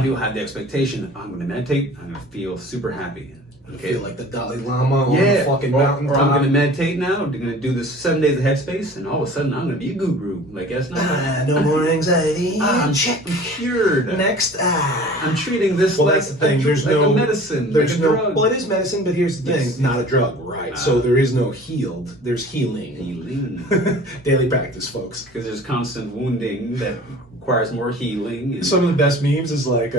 of people have the expectation, I'm going to meditate, I'm going to feel super happy. Okay. Feel like the Dalai Lama on the fucking mountaintop. Or I'm going to meditate now. I'm going to do this 7 days of headspace, and all of a sudden I'm going to be a guru. Like, that's not. No more anxiety. I'm cured. Next. I'm treating this well, like, that's the thing. There's like no, a medicine. There's like a no. drug. Well, it is medicine, but here's the thing: yes. not a drug, right? So there is no healed. There's healing. Healing. Daily practice, folks. Because there's constant wounding that requires more healing. And some of the best memes is like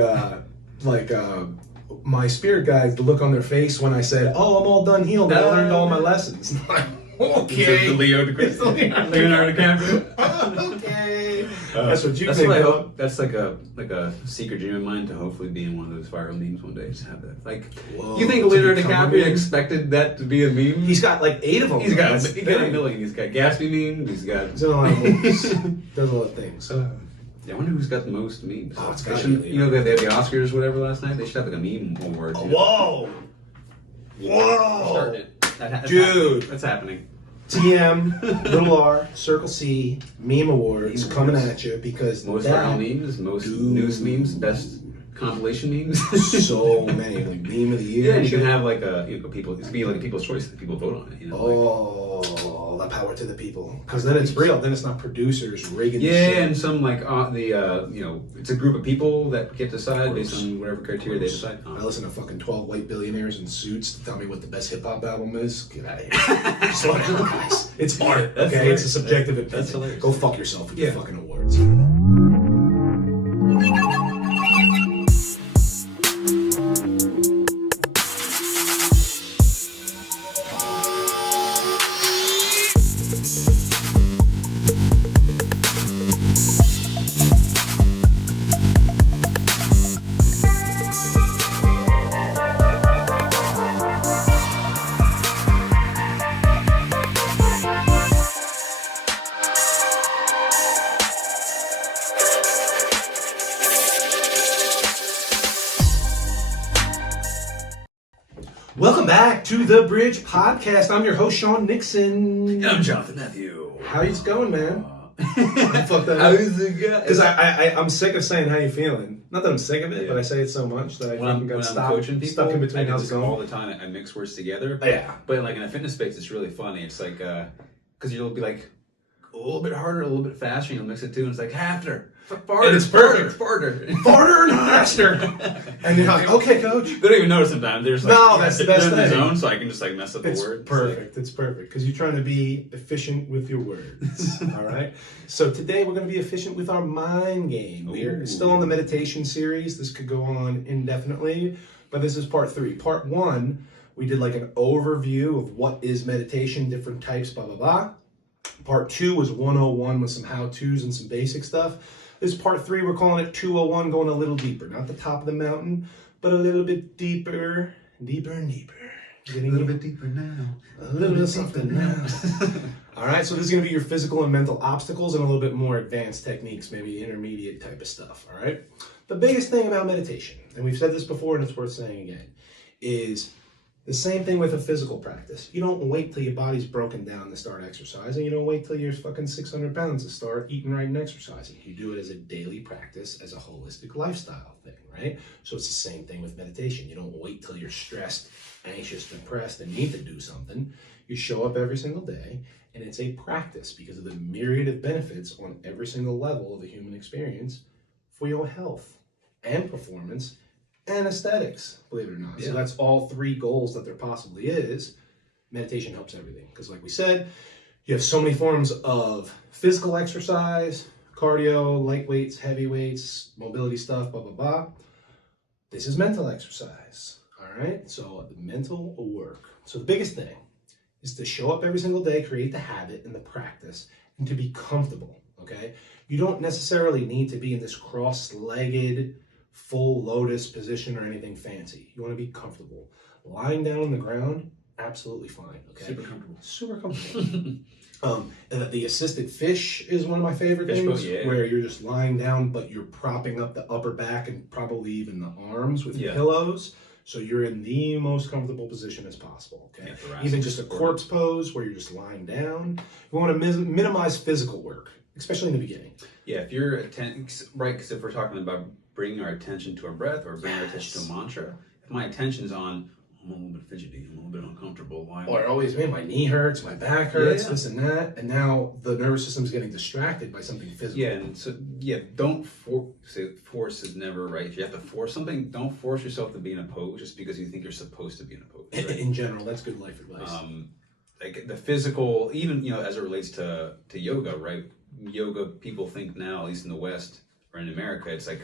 my spirit guides, the look on their face when I said, "Oh, I'm all done healed. I learned all my lessons." Okay. The Leonardo DiCaprio. Okay. That's what you think. What I hope. That's like a secret dream of mine to hopefully be in one of those viral memes one day. Just have that. Like, whoa, you think Leonardo DiCaprio expected that to be a meme? He's got like 8 of them. He's got a million. He's got Gatsby memes. He's got. He's done a lot of movies. Does a lot of things. I wonder who's got the most memes. Oh, it's they had the Oscars or whatever last night. They should have like a meme award. Oh, whoa! Starting it. Dude. That's happening. TM, little R, Circle C, Meme Awards coming at you because most viral memes, most news memes, best compilation memes. So many, like Meme of the Year. Yeah, and you can have like a people. It could be like a people's choice. That people vote on it. You know, the power to the people. Because then it's real. Then it's not producers rigging. Yeah, and some like it's a group of people that get to decide based on whatever criteria they decide. I listen to fucking 12 white billionaires in suits to tell me what the best hip hop album is. Get out of here. It's art. That's okay, hilarious. it's a subjective opinion. That's hilarious. Go fuck yourself with your fucking awards. Welcome back to the Bridge Podcast. I'm your host, Sean Nixon. I'm Jonathan Matthew. How's it going, man? Fuck that. How's it going? Because I'm sick of saying how you feeling. Not that I'm sick of it, but I say it so much that I when I'm coaching people, stuck in between. I do How's this it going? all the time. I mix words together. Yeah. But like in a fitness space, it's really funny. It's like because you'll be like a little bit harder, a little bit faster. You'll mix it too, and it's like after. Farther, and it's perfect. Farther and faster. And you're like, okay, coach. They don't even notice sometimes. They're just like, no, that's the best thing. They're in the zone, so I can just like mess up the word. Perfect. It's perfect because you're trying to be efficient with your words. All right. So today we're going to be efficient with our mind game. We're still on the meditation series. This could go on indefinitely, but this is part 3. Part 1, we did like an overview of what is meditation, different types, blah blah blah. Part 2 was 101 with some how-tos and some basic stuff. This is part 3, we're calling it 201, going a little deeper. Not the top of the mountain, but a little bit deeper, deeper and deeper. Getting a little bit deeper now. A little bit of something now. All right, so this is going to be your physical and mental obstacles and a little bit more advanced techniques, maybe intermediate type of stuff, all right? The biggest thing about meditation, and we've said this before and it's worth saying again, is the same thing with a physical practice. You don't wait till your body's broken down to start exercising. You don't wait till you're fucking 600 pounds to start eating right and exercising. You do it as a daily practice, as a holistic lifestyle thing, right? So it's the same thing with meditation. You don't wait till you're stressed, anxious, depressed, and need to do something. You show up every single day, and it's a practice because of the myriad of benefits on every single level of the human experience for your health and performance and aesthetics, believe it or not. Yeah. So that's all 3 goals that there possibly is. Meditation helps everything. Because like we said, you have so many forms of physical exercise, cardio, light weights, heavy weights, mobility stuff, blah, blah, blah. This is mental exercise, all right? So the mental work. So the biggest thing is to show up every single day, create the habit and the practice, and to be comfortable, okay? You don't necessarily need to be in this cross-legged, full lotus position or anything fancy. You want to be comfortable. Lying down on the ground, absolutely fine. Okay, super comfortable. Super comfortable. And the assisted fish is one of my favorite things, where you're just lying down, but you're propping up the upper back and probably even the arms with pillows. So you're in the most comfortable position as possible. Okay, even just a corpse pose where you're just lying down. We want to minimize physical work, especially in the beginning. Yeah, if you're right, because if we're talking about bring our attention to our breath or bring our attention to a mantra, if my attention's on, I'm a little bit fidgety, I'm a little bit uncomfortable. Or always, man, my knee hurts, my back hurts, Yeah. this and that, and now the nervous system's getting distracted by something physical. Yeah, and so don't force is never right. If you have to force something, don't force yourself to be in a pose just because you think you're supposed to be in a pose. Right? In general, that's good life advice. Like the physical, even as it relates to yoga, right? Yoga, people think now, at least in the West or in America, it's like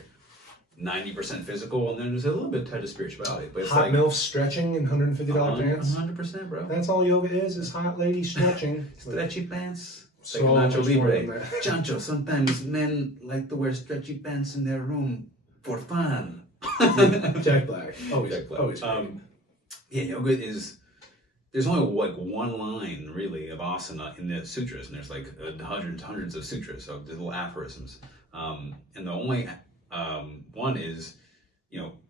90% physical, and then there's a little bit touch of spirituality. But it's Hot like MILF stretching in $150 pants. 100%, bro. That's all yoga is hot lady stretching. Stretchy pants. So Like much Nacho more Libre. than that. Chancho, sometimes men like to wear stretchy pants in their room for fun. Jack Black. Always, Jack Black. always. Yeah, yoga is. There's only like one line really of asana in the sutras, and there's like hundreds of sutras, so the little aphorisms. And the only one is,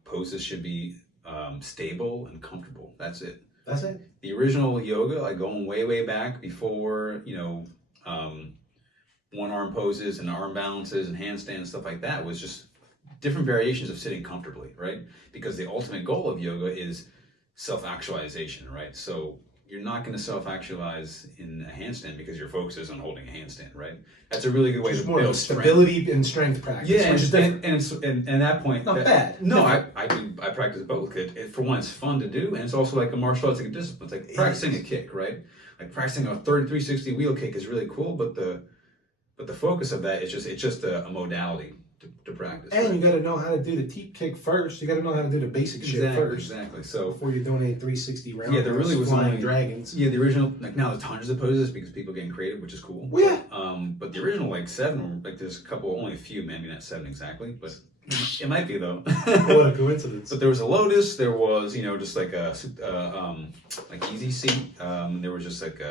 poses should be stable and comfortable. That's it. That's it. The original yoga, like going way back before, one arm poses and arm balances and handstands and stuff like that, was just different variations of sitting comfortably, right? Because the ultimate goal of yoga is self-actualization, right? So you're not going to self-actualize in a handstand because your focus is on holding a handstand, right? That's a really good way Just to more build of stability and strength practice. Yeah, which is different. and at that point, Not bad. No, I practice both. For one, it's fun to do, and it's also like a martial arts, like a discipline. It's like practicing a kick, right? Like practicing a 360 wheel kick is really cool, but the focus of that is just a modality to practice. And right? you got to know how to do the teep kick first. You got to know how to do the basic shit first. Exactly. So before you're doing a 360 round. yeah, there really was flying only dragons. Yeah, the original, like now there's hundreds of poses because people are getting creative, which is cool. Well, yeah. But the original like 7, like there's a couple, only a few, maybe not 7 exactly, but it might be though. What a coincidence. But there was a lotus. There was just like a like easy seat. There was just like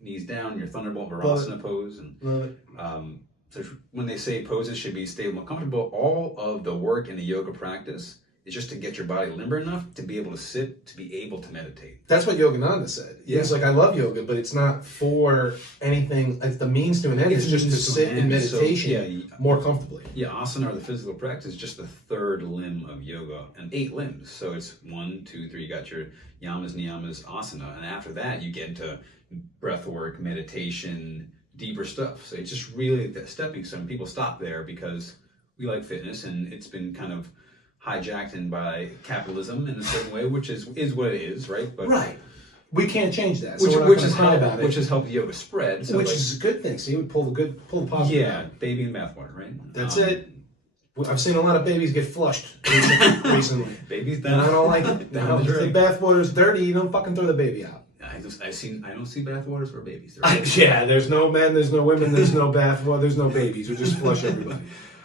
knees down, your thunderbolt virasana pose, and so when they say poses should be stable and comfortable, all of the work in the yoga practice is just to get your body limber enough to be able to sit, to be able to meditate. That's what Yogananda said. Yeah. He's like, I love yoga, but it's not for anything. It's the means to an end. It's just to sit in meditation more comfortably. Yeah, asana, or the physical practice, is just the third limb of yoga, and 8 limbs. So it's 1, 2, 3. You got your yamas, niyamas, asana, and after that you get into breath work, meditation, deeper stuff. So it's just really the stepping stone. People stop there because we like fitness, and it's been kind of hijacked in by capitalism in a certain way, which is what it is, right? But right. We can't change that. Which has helped yoga spread. So which is a good thing. So you would pull the positive. Yeah, baby in bathwater, right? That's it. I've seen a lot of babies get flushed recently. Babies down. I don't like it. Down the the bathwater's dirty. You don't fucking throw the baby out. I don't see bathwaters for babies. Yeah, there's no men, there's no women, there's no bathwater, there's no babies. We just flush everybody.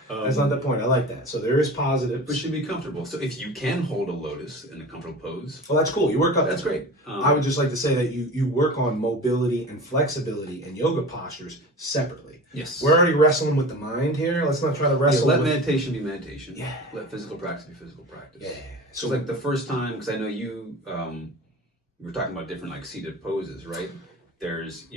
That's not the point. I like that. So there is positive. But should be comfortable. So if you can hold a lotus in a comfortable pose, well, that's cool. You work up. That's great. I would just like to say that you work on mobility and flexibility and yoga postures separately. Yes. We're already wrestling with the mind here. Let's not try to wrestle. Let meditation be meditation. Yeah. Let physical practice be physical practice. Yeah. So like the first time, because I know you, we were talking about different like seated poses, right? There's,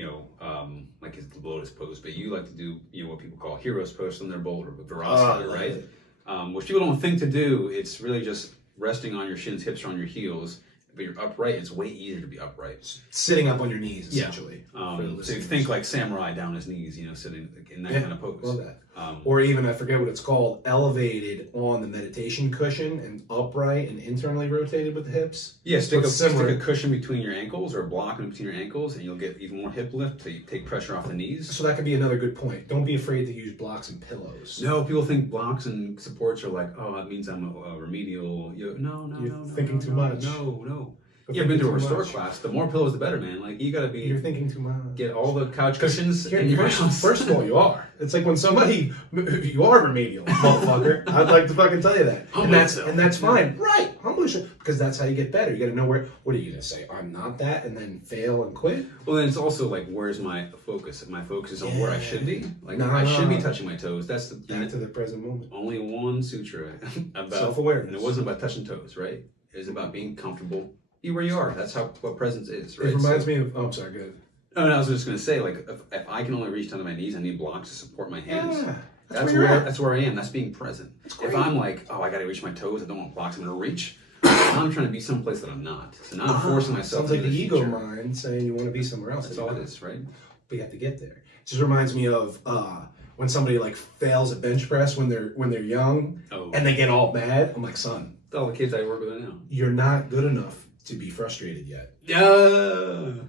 like his lotus pose, but you like to do, what people call hero's pose on their boulder, but virasana, right? Which people don't think to do. It's really just resting on your shins, hips are on your heels, but you're upright. It's way easier to be upright. Sitting up on your knees, essentially. So you think like samurai down his knees, sitting in that kind of pose. Love that. Or even, I forget what it's called, elevated on the meditation cushion and upright and internally rotated with the hips. Yeah, stick a cushion between your ankles or a block in between your ankles, and you'll get even more hip lift so you take pressure off the knees. So that could be another good point. Don't be afraid to use blocks and pillows. No, people think blocks and supports are like, oh, that means I'm a remedial. No. You're thinking too much. No. Yeah, I've been to a restore class. The more pillows, the better, man. Like, you gotta be... You're thinking too much. Get all the couch cushions in your house. First of all, you are. It's like when somebody... You are remedial, motherfucker. I'd like to fucking tell you that. And that's fine. Right. Humble yourself. Because that's how you get better. You gotta know where... What are you gonna say? I'm not that, and then fail and quit? Well, then it's also like, where's my focus? If my focus is on where I should be, like, I should be touching my toes. That's the... Back to the present moment. Only one sutra about... Self-awareness. And it wasn't about touching toes, right? It was about being comfortable. Be where you are. That's what presence is, right? It reminds me of... Oh, I'm sorry, go ahead. I was just going to say, like, if I can only reach down to my knees, I need blocks to support my hands. Yeah. That's where I am. That's being present. That's great. If I'm like, oh, I got to reach my toes, I don't want blocks, I'm going to reach. I'm trying to be someplace that I'm not. So now I'm forcing myself. Sounds like the ego future. mind saying you want to be somewhere else. That's all it is, right? But you have to get there. It just reminds me of when somebody like fails a bench press when they're young and they get all mad. I'm like, son, all the kids I work with now. You're not good enough to be frustrated yet. Yeah.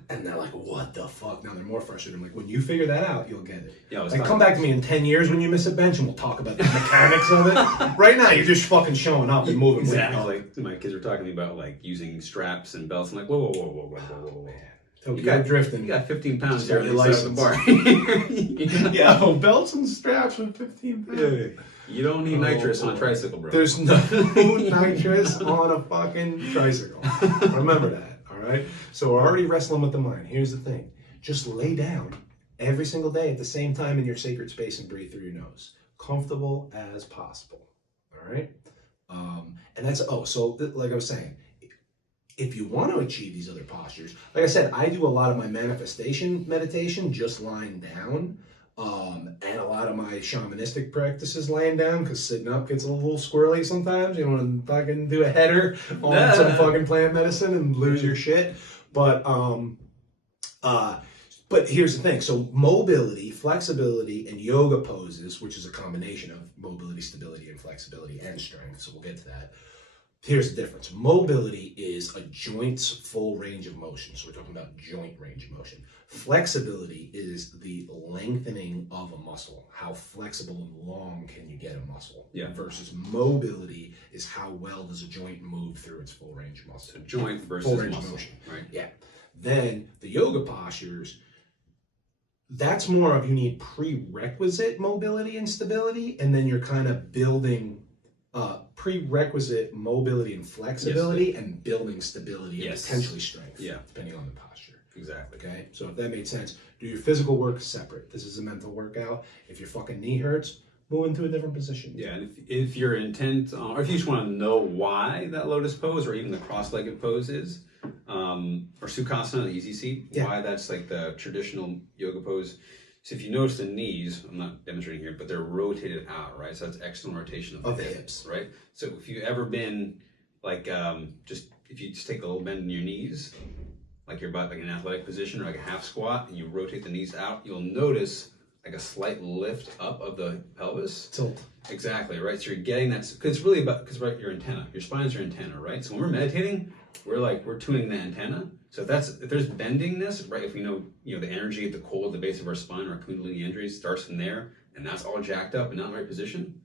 And they're like, what the fuck? Now they're more frustrated. I'm like, when you figure that out, you'll get it. Yeah, like, come back to me in 10 years when you miss a bench and we'll talk about the mechanics of it. Right now, you're just fucking showing up and moving. Exactly. My kids were talking to me about like using straps and belts. I'm like, whoa. You got drifting. You got 15 pounds there on the side of the bar. Yeah, belts and straps with 15 pounds. Yeah. You don't need nitrous on a tricycle, bro. There's no nitrous on a fucking tricycle. Remember that, all right? So we're already wrestling with the mind. Here's the thing. Just lay down every single day at the same time in your sacred space and breathe through your nose. Comfortable as possible, all right? And that's, like I was saying, if you want to achieve these other postures, like I said, I do a lot of my manifestation meditation just lying down. And a lot of my shamanistic practices laying down, because sitting up gets a little squirrely sometimes. You want to fucking do a header on some fucking plant medicine and lose your shit. But here's the thing. So mobility, flexibility, and yoga poses, which is a combination of mobility, stability, and flexibility and strength. So we'll get to that. Here's the difference. Mobility is a joint's full range of motion. So we're talking about joint range of motion. Flexibility is the lengthening of a muscle. How flexible and long can you get a muscle? Yeah. Versus mobility is how well does a joint move through its full range of motion. So joint versus full range muscle, of motion. right? Yeah. Then the yoga postures, that's more of you need prerequisite mobility and stability, and then you're kind of building prerequisite mobility and flexibility and building stability and potentially strength, depending on the posture. Exactly. Okay, so if that made sense, do your physical work separate. This is a mental workout. If your fucking knee hurts, move into a different position. Yeah, and if you're intent, or if you just want to know why that lotus pose or even the cross-legged pose is, or Sukhasana, the easy seat, why that's like the traditional yoga pose. So if you notice the knees, I'm not demonstrating here, but they're rotated out, right? So that's external rotation of the hips, right? So if you've ever been like, if you just take a little bend in your knees, like you're about like an athletic position or like a half squat, and you rotate the knees out, you'll notice like a slight lift up of the pelvis. Tilt. Exactly, right? So you're getting that, because it's really about, right, your antenna, your spine's your antenna, right? So when we're meditating, we're tuning the antenna. So if there's bendingness, right? If we know, the energy at the core, at the base of our spine, our kundalini energy starts from there, and that's all jacked up and not in the right position,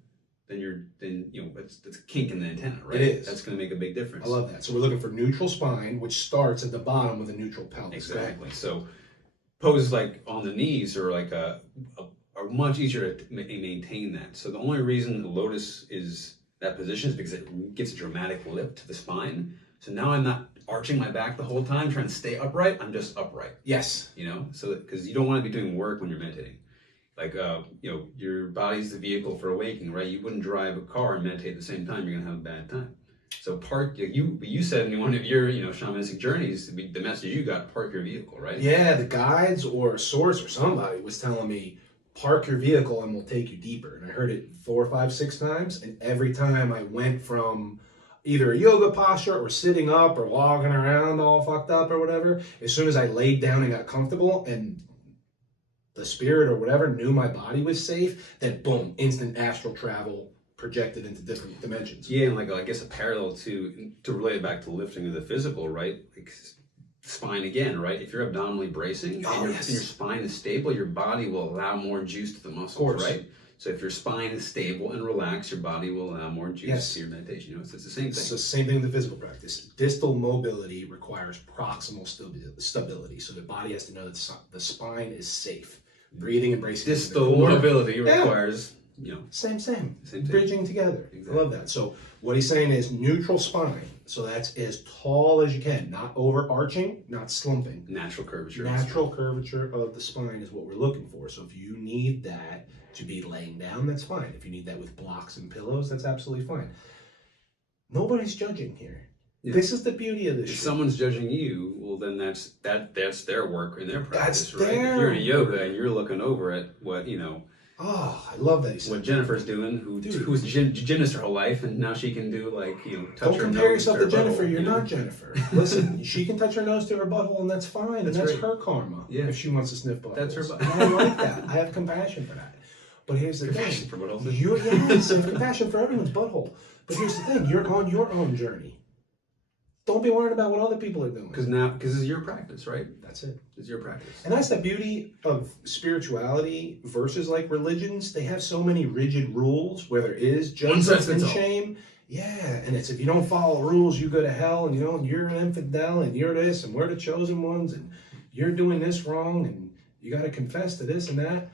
then it's a kink in the antenna, right? It is. That's going to make a big difference. I love that. So we're looking for neutral spine, which starts at the bottom with a neutral pelvis. Exactly. So poses like on the knees are like are much easier to maintain that. So the only reason the lotus is that position is because it gives a dramatic lift to the spine. So now I'm not arching my back the whole time trying to stay upright. I'm just upright. Yes. So because you don't want to be doing work when you're meditating. Like, your body's the vehicle for awakening, right? You wouldn't drive a car and meditate at the same time. You're going to have a bad time. So you said in one of your, shamanistic journeys, the message you got, park your vehicle, right? Yeah, the guides or a source or somebody was telling me, park your vehicle and we'll take you deeper. And I heard it 4, 5, 6 times. And every time I went from either a yoga posture or sitting up or walking around all fucked up or whatever, as soon as I laid down and got comfortable and the spirit or whatever knew my body was safe, then boom, instant astral travel projected into different dimensions. Yeah, and I guess a parallel to relate it back to lifting of the physical, right? Like spine again, right? If you're abdominally bracing and your spine is stable, your body will allow more juice to the muscles, right? So if your spine is stable and relaxed, your body will allow more juice to your meditation. So it's the same thing. It's the same thing in the physical practice. Distal mobility requires proximal stability. So the body has to know that the spine is safe. Breathing and bracing. Distal mobility requires, Same. Same Bridging together. Exactly. I love that. So what he's saying is neutral spine. So that's as tall as you can, not overarching, not slumping. Natural curvature. Natural curvature of the spine is what we're looking for. So if you need that to be laying down, that's fine. If you need that with blocks and pillows, that's absolutely fine. Nobody's judging here. Yeah. This is the beauty of this. If someone's judging you, well, then that's their work and their practice, that's right? If you're in yoga and you're looking over at what Oh, I love that. What Jennifer's doing, who's a gymnast her whole life, and now she can do like, touch Don't her compare nose yourself to her Jennifer. butthole, You're not Jennifer. Listen, she can touch her nose to her butthole, and that's fine. That's and that's right. her karma. Yeah. If she wants to sniff buttholes. That's her And I like that. I have compassion for that. But here's the Compassion thing. for buttholes. Yes, I have compassion for everyone's butthole. But here's the thing. You're on your own journey. Don't be worried about what other people are doing. Because this is your practice, right? That's it. It's your practice. And that's the beauty of spirituality versus like religions. They have so many rigid rules where there is judgment and shame. Yeah, and it's if you don't follow rules, you go to hell, and you're an infidel, and you're this, and we're the chosen ones, and you're doing this wrong, and you got to confess to this and that.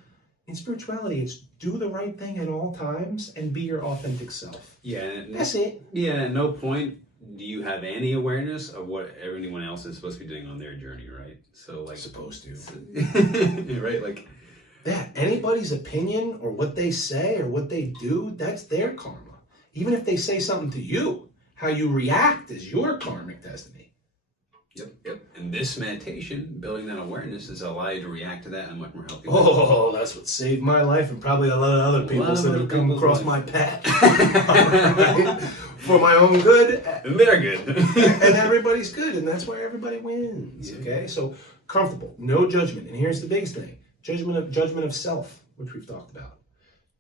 In spirituality, it's do the right thing at all times and be your authentic self. Yeah, That's it. Yeah, at no point do you have any awareness of what anyone else is supposed to be doing on their journey, right? So like Supposed to. right? Like anybody's opinion or what they say or what they do, that's their karma. Even if they say something to you, how you react is your karmic destiny. Yep. And this meditation, building that awareness, is allow you to react to that in a much more healthy way. Oh, that's what saved my life and probably a lot of other people's that have come across my path. Right? For my own good. And they're good. And everybody's good, and that's where everybody wins. Yeah. Okay? So comfortable, no judgment. And here's the biggest thing. Judgment of self, which we've talked about.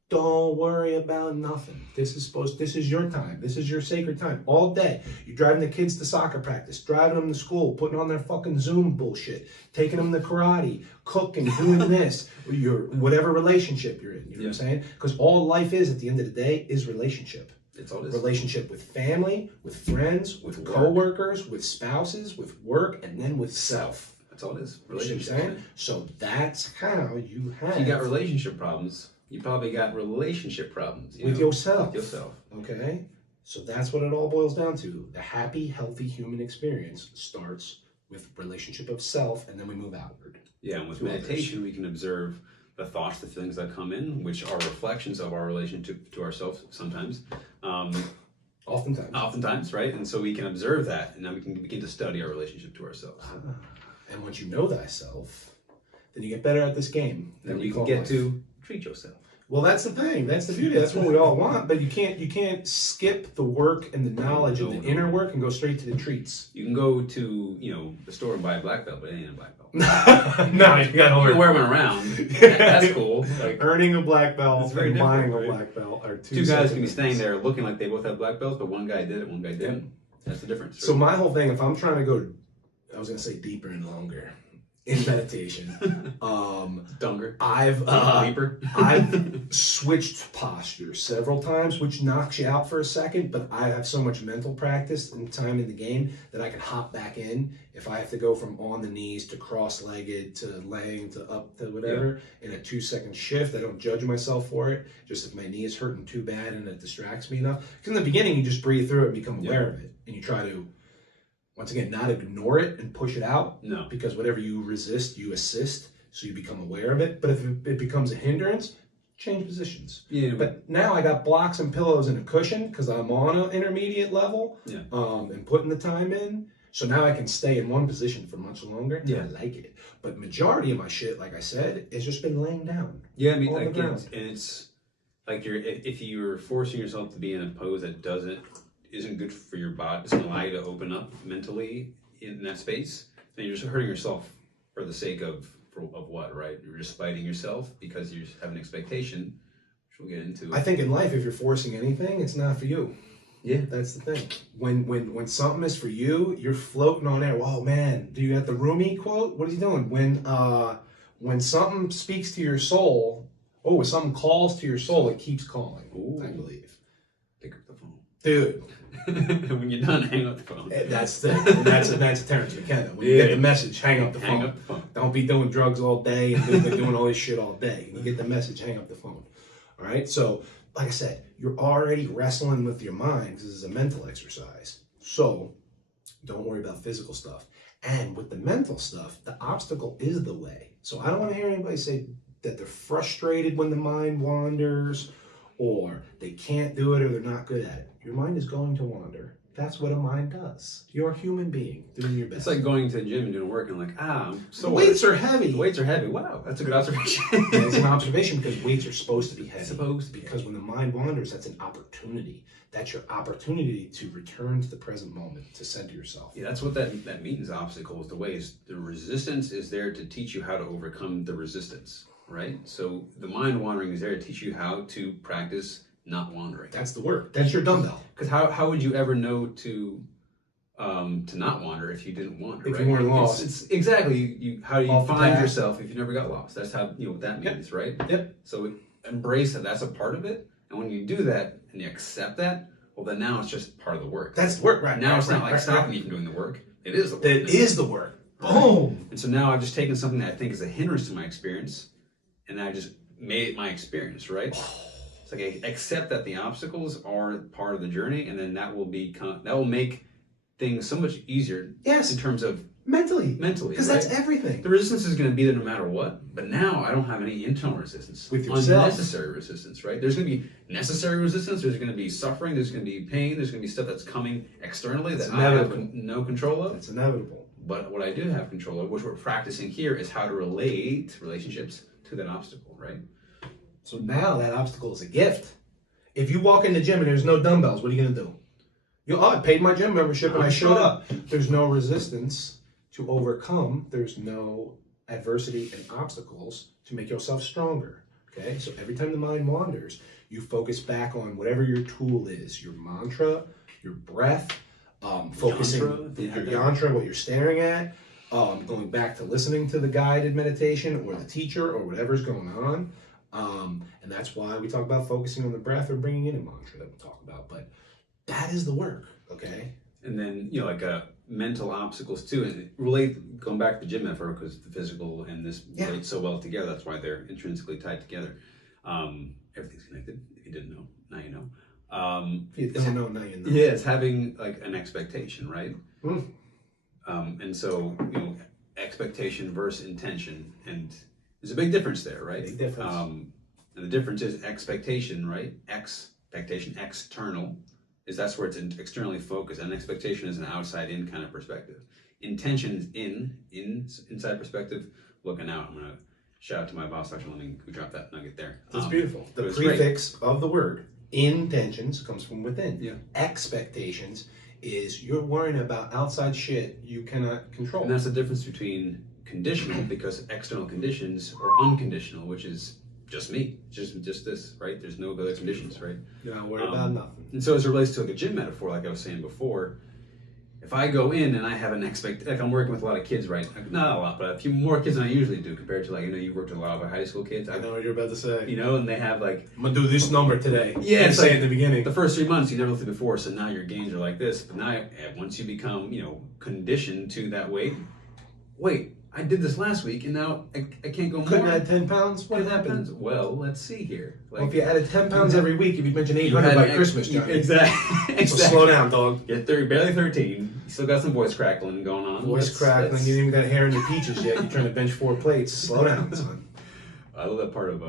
Don't worry about nothing. This is your time. This is your sacred time. All day. You're driving the kids to soccer practice, driving them to school, putting on their fucking Zoom bullshit, taking them to karate, cooking, doing this, your whatever relationship you're in. You know what I'm saying? Because all life is at the end of the day is relationship. It's all this. Relationship with family, with friends, with coworkers, with spouses, with work, and then with self. That's all it is. Relationship. So that's how you have. If you got relationship problems, you probably got relationship problems. With yourself. With yourself. Okay? So that's what it all boils down to. The happy, healthy human experience starts with relationship of self, and then we move outward. Yeah, and with meditation, we can observe the thoughts, the feelings that come in, which are reflections of our relationship to ourselves sometimes. Oftentimes, right? And so we can observe that, and then we can begin to study our relationship to ourselves. And once you know thyself, then you get better at this game. Then you can get to treat yourself. Well, that's the thing. That's the beauty. That's what we all want. But you can't skip the work and the knowledge and the inner work and go straight to the treats. You can go to the store and buy a black belt, but it ain't a black belt. No, you got to wear one around. That's cool. Like earning a black belt and buying a right? black belt are two guys can be standing there looking like they both have black belts, but one guy did it, one guy didn't. Yeah. That's the difference. Right? So my whole thing, if I'm trying to go, I was going to say deeper and longer in meditation. Dunger. I've switched posture several times, which knocks you out for a second, but I have so much mental practice and time in the game that I can hop back in if I have to go from on the knees to cross-legged to laying to up to whatever in a 2-second shift. I don't judge myself for it, just if my knee is hurting too bad and it distracts me enough. Because in the beginning, you just breathe through it and become aware of it, and you try to, once again, not ignore it and push it out. No. Because whatever you resist, you assist. So you become aware of it. But if it becomes a hindrance, change positions. Yeah. But now I got blocks and pillows and a cushion because I'm on an intermediate level. Yeah. And putting the time in. So now I can stay in one position for much longer. Yeah. I like it. But majority of my shit, like I said, has just been laying down. Yeah, I mean, like it's like if you're forcing yourself to be in a pose that isn't good for your body, doesn't allow you to open up mentally in that space, then you're just hurting yourself for the sake of what, right? You're just fighting yourself because you have an expectation, which we'll get into. I think in life, if you're forcing anything, it's not for you. Yeah, that's the thing. When something is for you, you're floating on air. Oh man, do you got the Rumi quote? What is he doing? When something speaks to your soul, when something calls to your soul, it keeps calling. Ooh. I believe. Pick up the phone, dude. When you're done, hang up the phone. That's a Terrence McKenna. When you get the message, hang up the phone. Hang up the phone. Don't be doing drugs all day and doing all this shit all day. When you get the message, hang up the phone. All right? So, like I said, you're already wrestling with your mind because this is a mental exercise. So, don't worry about physical stuff. And with the mental stuff, the obstacle is the way. So, I don't want to hear anybody say that they're frustrated when the mind wanders or they can't do it or they're not good at it. Your mind is going to wander. That's what a mind does. You're a human being doing your best. It's like going to the gym and doing work and like, I'm the sore. weights are heavy. The weights are heavy. Wow, that's a good observation. It's an observation because weights are supposed to be heavy. Supposed to be. Because when the mind wanders, that's an opportunity. That's your opportunity to return to the present moment, to center yourself. Yeah, that's what that means. Obstacles, the ways. The resistance is there to teach you how to overcome the resistance, right? So the mind wandering is there to teach you how to practice not wandering. That's the work. That's your dumbbell. Because how would you ever know to not wander if you didn't wander? If right? you weren't lost. It's exactly you. How do you Off the find path. yourself if you never got lost? That's how what that means, right? Yep. So embrace that. That's a part of it. And when you do that and you accept that, well, then now it's just part of the work. That's the work, right? Now right, it's not right, like stopping right. you from doing the work. It is the work. That is the work. Boom. And so now I've just taken something that I think is a hindrance to my experience, and I just made it my experience, right? It's like I accept that the obstacles are part of the journey, and then that will make things so much easier. Yes. In terms of Mentally. right? Because that's everything. The resistance is going to be there no matter what. But now I don't have any internal resistance. With yourself. Unnecessary resistance, right? There's going to be necessary resistance. There's going to be suffering. There's going to be pain. There's going to be stuff that's coming externally that I have no control of. It's inevitable. But what I do have control of, which we're practicing here, is how to relate relationships to that obstacle, right? So now that obstacle is a gift. If you walk in the gym and there's no dumbbells, what are you going to do? I paid my gym membership and I showed up. There's no resistance to overcome. There's no adversity and obstacles to make yourself stronger. Okay? So every time the mind wanders, you focus back on whatever your tool is, your mantra, your breath, focusing your yantra, what you're staring at, going back to listening to the guided meditation or the teacher or whatever's going on. And that's why we talk about focusing on the breath or bringing in a mantra that we'll talk about. But that is the work, okay? And then, like mental obstacles too. And going back to the gym metaphor, because the physical and this relate so well together. That's why they're intrinsically tied together. Everything's connected. If you didn't know, now you know. If you don't know, now you know. Yeah, it's having like an expectation, right? Mm. And so, expectation versus intention. And there's a big difference there, right? Big difference. And the difference is expectation, right? Expectation, external, is that's where it's externally focused, and expectation is an outside-in kind of perspective. Intention is inside perspective, looking out. I'm gonna shout out to my boss, Dr. Lemming, who dropped that nugget there. That's beautiful. The was prefix of the word intentions comes from within. Yeah. Expectations is you're worrying about outside shit you cannot control. And that's the difference between conditional, because external conditions, or unconditional, which is just me, just this, right? There's no other conditions, right? You're not worried about nothing. And so as it relates to like a gym metaphor, like I was saying before, if I go in and I have an like I'm working with a lot of kids, right? Not a lot, but a few more kids than I usually do compared to you worked with a lot of high school kids. I know what you're about to say. And they have like, I'm gonna do this number today. Yeah, Didn't it's say like it in the beginning. the first 3 months you never looked at before, so now your gains are like this. But now once you become, conditioned to that weight, wait, I did this last week and now I can't go more. Couldn't add 10 pounds? What happened? Well, let's see here. Well, if you added 10 pounds every week, you'd be benching 800 by Christmas, Johnny. Exactly. So slow down, dog. You're barely 13. You still got some voice crackling going on. Voice crackling. You didn't even got hair in your peaches yet. You're trying to bench 4 plates. Slow down, son. I love that part of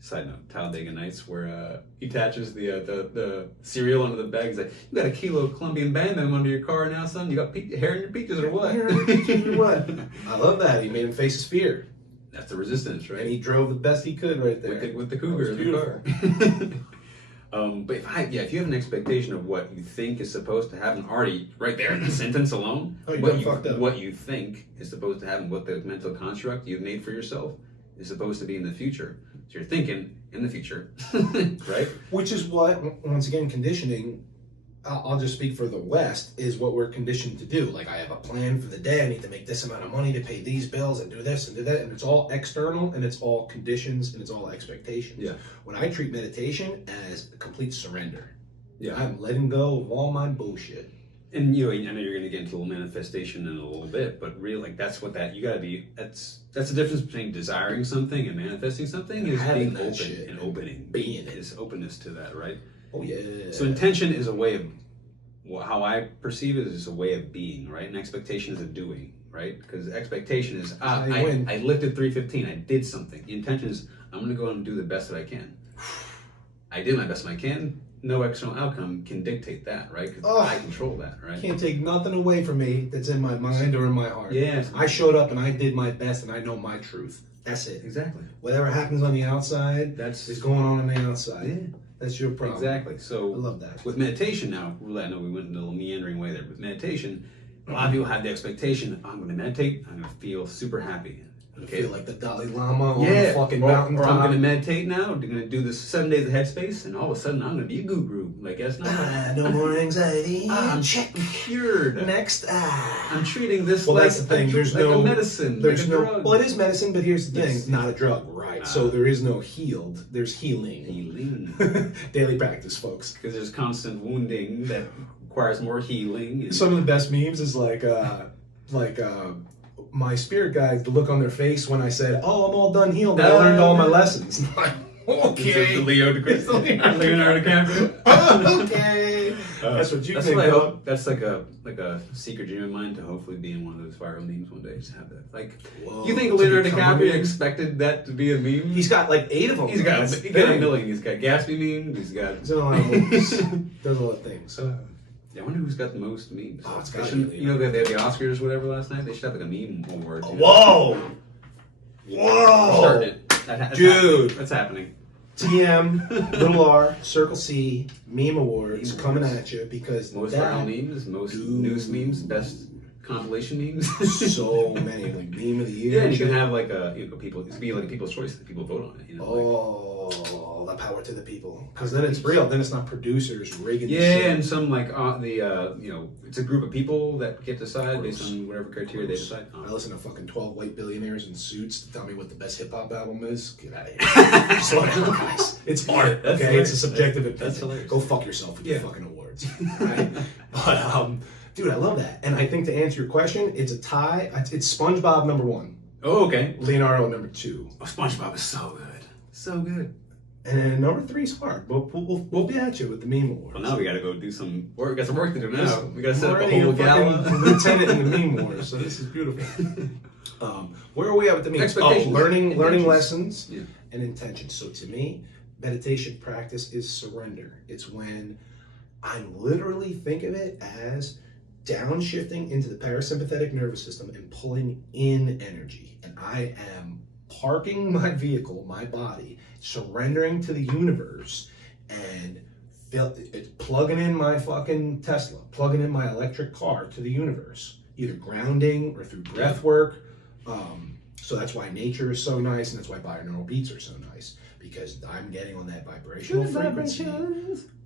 side note, Talladega Nights, where he attaches the cereal under the bag. He's like, "You got a kilo of Colombian Bam Bam under your car now, son. You got hair in your peaches or what?" Hair in your peaches or what? I love that. He made him face his fear. That's the resistance, right? And he drove the best he could right there. With the cougar in the car. But if you have an expectation of what you think is supposed to happen already right there in the sentence alone, what you think is supposed to happen, what the mental construct you've made for yourself is supposed to be in the future. So you're thinking in the future, right? Which is what, once again, conditioning, I'll just speak for the West, is what we're conditioned to do. Like, I have a plan for the day. I need to make this amount of money to pay these bills and do this and do that. And it's all external, and it's all conditions, and it's all expectations. Yeah. When I treat meditation as a complete surrender. Yeah. I'm letting go of all my bullshit. And I know you're going to get into a little manifestation in a little bit, but really, that's what you got to be. That's the difference between desiring something and manifesting something, is being open and opening. Being it. Is openness to that, right? Oh yeah. So intention is a way of, how I perceive it is a way of being, right? And expectation is a doing, right? Because expectation is, I lifted 315, I did something. The intention is, I'm going to go out and do the best that I can. I did my best I can. no external outcome can dictate that, right? Because I control that, right? Can't take nothing away from me that's in my mind or in my heart. Yeah. I showed up and I did my best and I know my truth. That's it. Exactly. Whatever happens on the outside is going on the outside. Yeah. That's your problem. Exactly. So I love that. With meditation now, I know we went in a little meandering way there. With meditation, a lot of people have the expectation, I'm going to meditate, I'm going to feel super happy. I feel like the Dalai Lama on the fucking mountaintop. Or I'm going to meditate now, I'm going to do this 7 days of headspace, and all of a sudden I'm going to be a guru. Like, that's not no more anxiety. I'm cured. Next. I'm treating this that's the thing. There's like no a medicine. There's like a no. drug. Well, it is medicine, but here's the thing: not a drug, right? So there is no healed. There's healing. Healing. Daily practice, folks. Because there's constant wounding that requires more healing. Some of the best memes is like my spirit guides, the look on their face when I said, "Oh, I'm all done healed. I learned all my lessons." Okay. Leonardo DiCaprio. Okay. That's what you that's think. What I hope. That's like a secret dream of mine to hopefully be in one of those viral memes one day. Just have that. Like, whoa, you think Leonardo DiCaprio expected that to be a meme? He's got like 8 of them. He's got a million. He's got Gatsby meme. He's got. He's in a lot of movies. Does a lot of things. I wonder who's got the most memes. Oh, it's got you know, they had the Oscars or whatever last night. They should have like a meme award. Whoa! Whoa! Starting it. Dude. That's happening. TM, little R, Circle C, Meme Awards coming at you because most viral memes, most news memes, best compilation memes. So many, like meme of the year. Yeah, and you can have like people. It could be like a people's choice. The people vote on it. You know, the power to the people. Because then it's real. Then it's not producers rigging. Yeah, the shit. and some like it's a group of people that get to decide based on whatever criteria they decide. I listen to fucking 12 white billionaires in suits to tell me what the best hip hop album is. Get out of here. Just let them guys. It's art. Okay, it's a subjective opinion. That's hilarious. Go fuck yourself with your fucking awards. Right? But dude, I love that. And I think to answer your question, it's a tie. It's SpongeBob #1. Oh, okay. Leonardo #2. Oh, SpongeBob is so good. So good. And then #3 is hard. We'll be at you with the meme awards. Well, now we got to go do some work. We got some work to do now. We got to set up a already whole a gala. fucking lieutenant in the meme wars, so this is beautiful. Where are we at with the memes? Expectations. Learning Intentions. lessons Yeah. and intentions. So to me, meditation practice is surrender. It's when I literally think of it as downshifting into the parasympathetic nervous system and pulling in energy. And I am parking my vehicle, my body, surrendering to the universe, and plugging in my fucking Tesla, plugging in my electric car to the universe, either grounding or through breath work. So that's why nature is so nice, and that's why binaural beats are so nice, because I'm getting on that vibrational frequency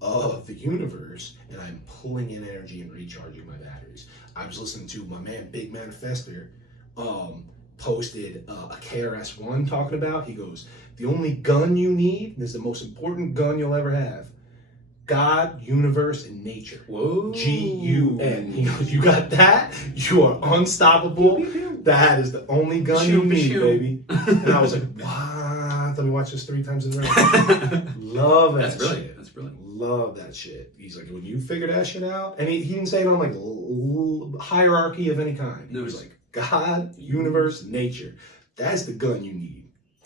of the universe, and I'm pulling in energy and recharging my batteries. I was listening to my man, Big Manifester, posted a KRS-One talking about, he goes, the only gun you need, this is the most important gun you'll ever have, God, universe, and nature. Whoa. G-U-N. He goes, you got that? You are unstoppable. That is the only gun you need, baby. And I was like, wow. Let me watch this 3 times in a row. Love that shit. Brilliant. That's brilliant. Love that shit. He's like, when you figure that shit out, and he didn't say it on like hierarchy of any kind. He was like, God, universe, nature. That's the gun you need.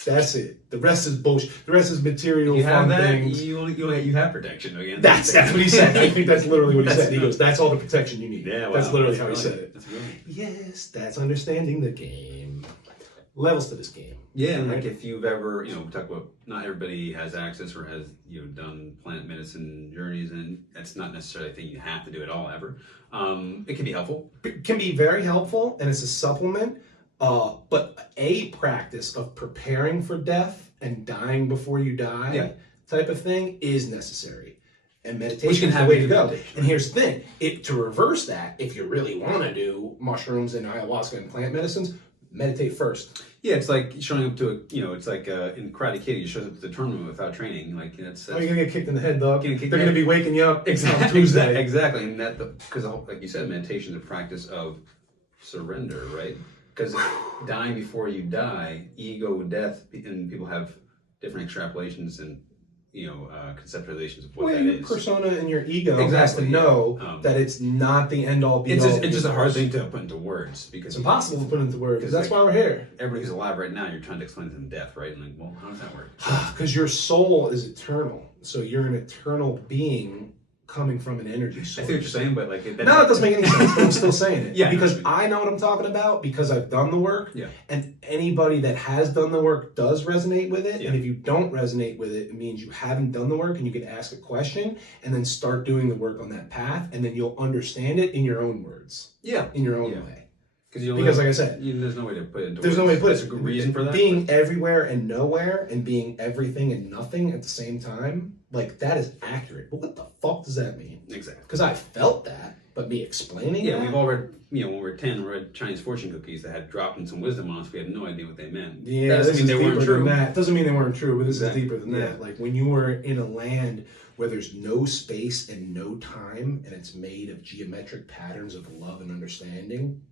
That's it. The rest is bullshit. The rest is material You have fun that, things. you have protection again. That's what he said. I think that's literally what he said. He goes, that's all the protection you need. Yeah, wow. That's literally how That's he said it. That's brilliant. Yes, that's understanding the game. Levels to this game. Yeah, and like if you've ever, we talk about not everybody has access or has done plant medicine journeys, and that's not necessarily a thing you have to do at all ever. It can be helpful. It can be very helpful, and it's a supplement. But a practice of preparing for death and dying before you die type of thing is necessary. And meditation is the way to go. And here's the thing. To reverse that, if you really want to do mushrooms and ayahuasca and plant medicines, meditate first. Yeah, it's like showing up to it's like in Karate Kid, you shows up to the tournament without training. Like that's you're gonna get kicked in the head, dog. They're gonna be waking you up exactly, on Tuesday. Exactly, and because like you said, meditation is a practice of surrender, right? Because dying before you die, ego, death, and people have different extrapolations and conceptualizations of what Well, that your is. persona and your ego has Exactly, to yeah. know that it's not the end all be all. It's just a hard thing to put into words because It's impossible to put into words. because, That's like, why we're here. everybody who's alive right now, you're trying to explain to them death, right? And like, well, how does that work? Because your soul is eternal. So you're an eternal being coming from an energy I source. see what you're saying, but like, No, it doesn't make any sense, but I'm still saying it. Yeah. Because I know what I'm talking about because I've done the work. Yeah. And anybody that has done the work does resonate with it. Yeah. And if you don't resonate with it, it means you haven't done the work, and you can ask a question and then start doing the work on that path, and then you'll understand it in your own words, Yeah. in your own Yeah. way. Because like I said, there's no way to put it into there's no words. way to put There's it. a good reason for that. Being everywhere and nowhere and being everything and nothing at the same time, like that is accurate. But what the fuck does that mean? Exactly. Because I felt that, but me explaining Yeah, that? we've all read, when we were 10, we read Chinese fortune cookies that had dropped in some wisdom on us. We had no idea what they meant. Yeah, that doesn't this mean is they weren't deeper than true. that. Doesn't mean they weren't true, but this Exactly. is deeper than that. Yeah. Like when you were in a land where there's no space and no time, and it's made of geometric patterns of love and understanding.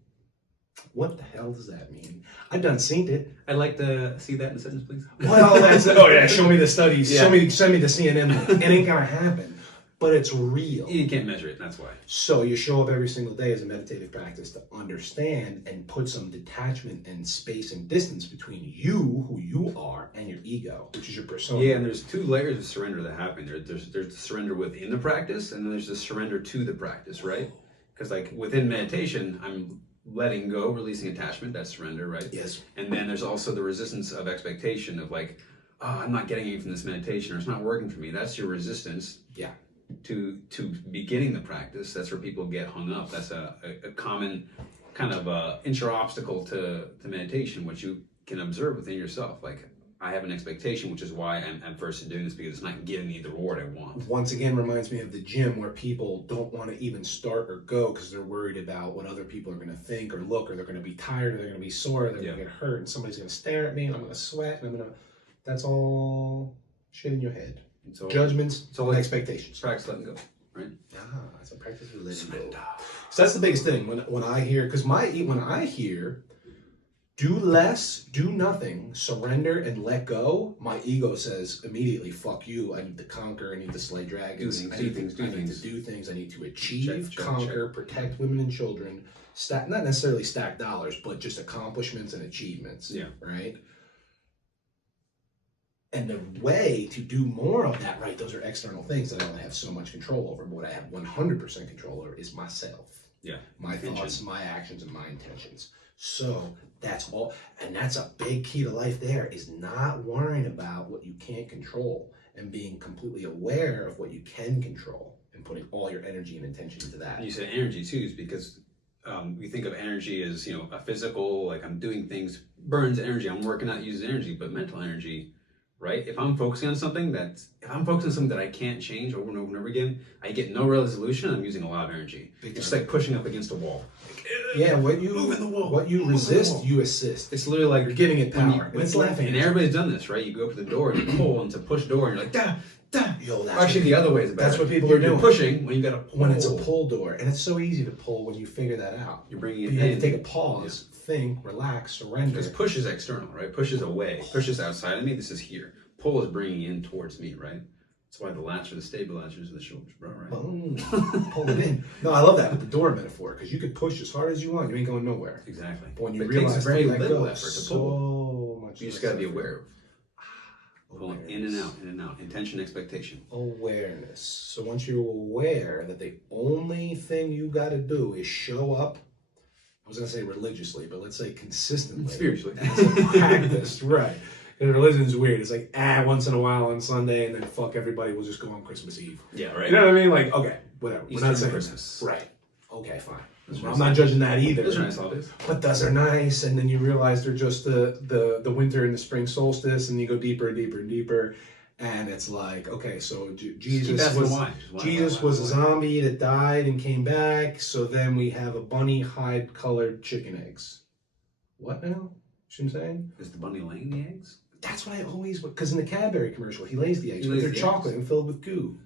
What the hell does that mean? I've done seen it. I'd like to see that in a sentence, please. Well, show me the studies. Yeah. Send me the CNN link. It ain't gonna happen. But it's real. You can't measure it, that's why. So you show up every single day as a meditative practice to understand and put some detachment and space and distance between you, who you are, and your ego, which is your persona. Yeah, and there's two layers of surrender that happen. There's the surrender within the practice, and then there's the surrender to the practice, right? Because like within meditation, I'm letting go, releasing attachment, that's surrender, right? Yes. And then there's also the resistance of expectation of like, oh, I'm not getting anything from this meditation, or it's not working for me. That's your resistance. Yeah. To beginning the practice. That's where people get hung up. That's a common kind of intro obstacle to meditation, which you can observe within yourself. Like, I have an expectation, which is why I'm adverse to doing this, because it's not giving me the reward I want. Once again, reminds me of the gym where people don't want to even start or go because they're worried about what other people are going to think or look, or they're going to be tired, or they're going to be sore, or they're going to get hurt, and somebody's going to stare at me, and I'm going to sweat, and that's all shit in your head. So Judgments, so and expectations. practice letting go, right? It's a practice of letting go. So that's the biggest thing when I hear, because when I hear do less, do nothing, surrender and let go, my ego says immediately, fuck you, I need to conquer, I need to slay dragons, I need to do things, I need to achieve, conquer, protect women and children, not necessarily stack dollars, but just accomplishments and achievements. Yeah. Right? And the way to do more of that, right, those are external things that I only have so much control over. But what I have 100% control over is myself. Yeah. My thoughts, my actions, and my intentions. So that's all. And that's a big key to life there, is not worrying about what you can't control and being completely aware of what you can control and putting all your energy and intention into that. And you said energy too, is because we think of energy as, a physical, like I'm doing things, burns energy, I'm working out, uses energy, but mental energy, right? If I'm focusing on something that I can't change over and over and over again, I get no resolution. I'm using a lot of energy. It's like pushing up against a wall. Yeah, what you resist, you assist. It's literally like You're giving it power. And it's laughing. And everybody's done this, right? You go up to the door and you pull, and it's a push door, and you're like, da, da. Yo, Actually, the other way is better. That's what people are doing. You're pushing when you got to pull. When it's a pull door. And it's so easy to pull when you figure that out. You're bringing But it you in. have to take a pause, think, relax, surrender. Because push is external, right? Push is away. Push is outside of me. This is here. Pull is bringing in towards me, right? That's why the lats are the stabilizers of the shoulders, bro, right? Boom. Pull it in. No, I love that with the door metaphor, because you could push as hard as you want. You ain't going nowhere. Exactly. But when you It realize takes very let little go, effort to pull. so much. You just less got to be effort. aware of pulling in and out, in and out. Intention, expectation. Awareness. So once you're aware that the only thing you got to do is show up, I was going to say religiously, but let's say consistently. Spiritually. As a practice, right. And religion's weird. It's like, once in a while on Sunday, and then fuck everybody, we'll just go on Christmas Eve. Yeah, right. You know what I mean? Like, okay, whatever. Easter We're not and saying Christmas. Right. Okay, fine. Those I'm not judging that either. Those are nice holidays. But those are nice, and then you realize they're just the winter and the spring solstice, and you go deeper and deeper and deeper, and it's like, okay, so Jesus was a zombie that died and came back, so then we have a bunny hide colored chicken eggs. What now? See what I'm saying? Is the bunny laying the eggs? That's what I always, because in the Cadbury commercial, he lays the eggs, He but lays they're the chocolate and filled with goo.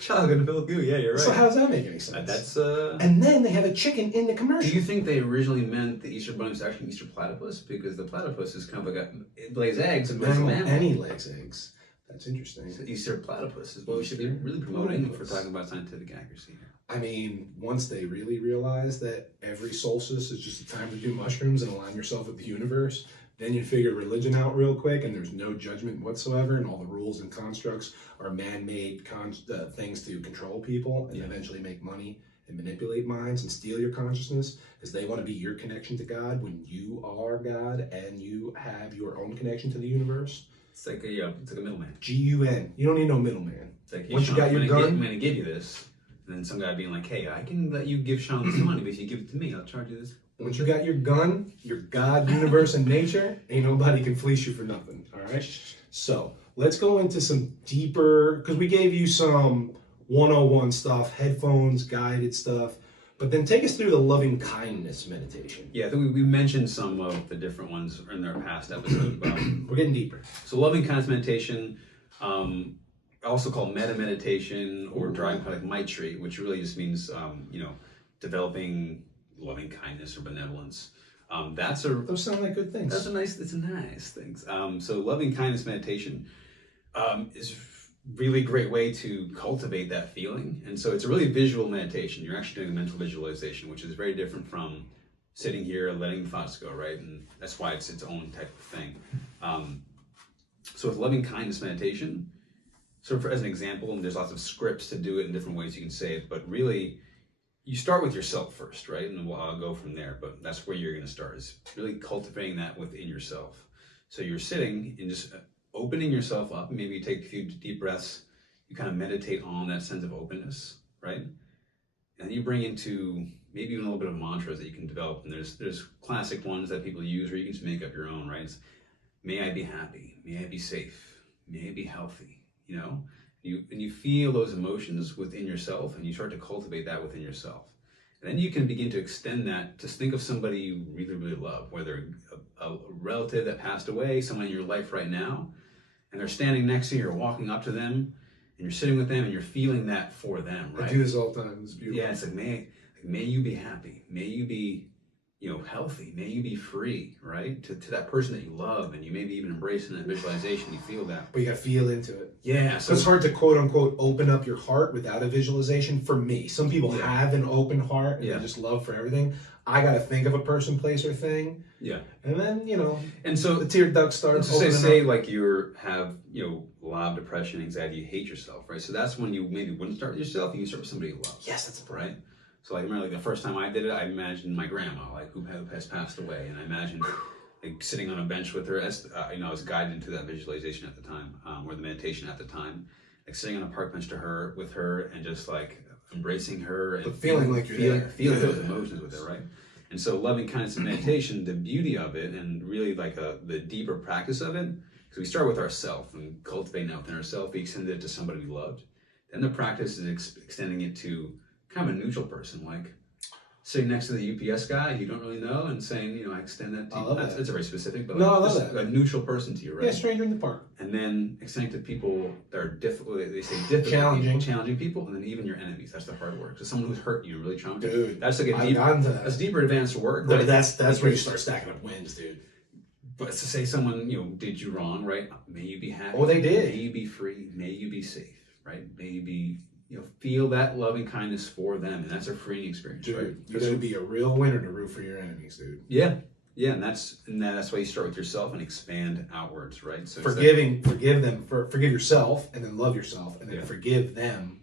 Chocolate and filled goo. Yeah, you're right. So how does that make any sense? That's And then they have a chicken in the commercial. Do you think they originally meant the Easter bunny was actually an Easter platypus? Because the platypus is kind of like it lays eggs and makes a mammal. Any lays eggs. That's interesting. So Easter platypus is what we should be really promoting if we're talking about scientific accuracy. I mean, once they really realize that every solstice is just a time to do mushrooms and align yourself with the universe, then you figure religion out real quick, and there's no judgment whatsoever, and all the rules and constructs are man-made things to control people and eventually make money and manipulate minds and steal your consciousness because they want to be your connection to God when you are God and you have your own connection to the universe. It's like a middleman. G-U-N. You don't need no middleman. It's like, once you got your gun, I'm going to give you this. And then some guy being like, hey, I can let you give Sean this money, but if you give it to me, I'll charge you this. Once you got your gun, your God, universe, and nature, ain't nobody can fleece you for nothing, all right? So let's go into some deeper, because we gave you some 101 stuff, headphones, guided stuff, but then take us through the loving kindness meditation. Yeah, I think we mentioned some of the different ones in our past episode. We're getting deeper. So loving kindness meditation, also called meta meditation or drawing like Maitri, which really just means developing loving kindness or benevolence. Those sound like good things. It's a nice thing. So loving kindness meditation is really great way to cultivate that feeling. And so it's a really visual meditation. You're actually doing a mental visualization, which is very different from sitting here and letting thoughts go, right? And that's why it's its own type of thing. So with loving kindness meditation, sort of as an example, and there's lots of scripts to do it in different ways you can say it, but really you start with yourself first, right? And I'll go from there, but that's where you're going to start, is really cultivating that within yourself. So you're sitting and just opening yourself up. Maybe you take a few deep breaths. You kind of meditate on that sense of openness, right? And you bring into maybe even a little bit of mantras that you can develop. And there's classic ones that people use, or you can just make up your own, right? It's, may I be happy. May I be safe. May I be healthy. You know, you feel those emotions within yourself, and you start to cultivate that within yourself. And then you can begin to extend that. Just think of somebody you really, really love, whether a relative that passed away, someone in your life right now, and they're standing next to you, or walking up to them, and you're sitting with them, and you're feeling that for them, right? I do this all the time. It's beautiful. Yeah, it's like, may you be happy. May you be, healthy. May you be free, right? To that person that you love, and you maybe even embrace in that visualization, you feel that. But you gotta feel into it. Yeah. So it's hard to quote unquote open up your heart without a visualization. For me, some people have an open heart and they just love for everything. I gotta think of a person, place, or thing. Yeah. And then, and so the tear duct starts. So say like you have, a lot of depression, anxiety, you hate yourself, right? So that's when you maybe wouldn't start with yourself, you start with somebody you love. Yes, that's right. So I remember the first time I did it, I imagined my grandma, who has passed away, and I imagined sitting on a bench with her. As I was guided into that visualization at the time, or the meditation at the time, sitting on a park bench with her, and just embracing her and feeling feeling those emotions with her, right? And so loving kindness and meditation, the beauty of it, and really the deeper practice of it, because we start with ourself and cultivating that within ourselves, we extend it to somebody we loved. Then the practice is extending it to kind of a neutral person, like sitting next to the UPS guy you don't really know, and saying, I extend that to you. That's a very specific, but I love that. A neutral person to you, right? Yeah, stranger in the park. And then extending to people that are difficult, they say difficult, challenging people, and then even your enemies. That's the hard work. So someone who's hurt you, really traumatized. Dude, that's that's deeper advanced work. But that's where you start stacking up wins, dude. But to say someone, did you wrong, right? May you be happy. Oh, they did. May you be free. May you be safe, right? May you be, feel that loving kindness for them, and that's a freeing experience, dude, right? You gotta be a real winner to root for your enemies, dude. Yeah, and that's why you start with yourself and expand outwards, right? So forgive yourself, and then love yourself, and then forgive them.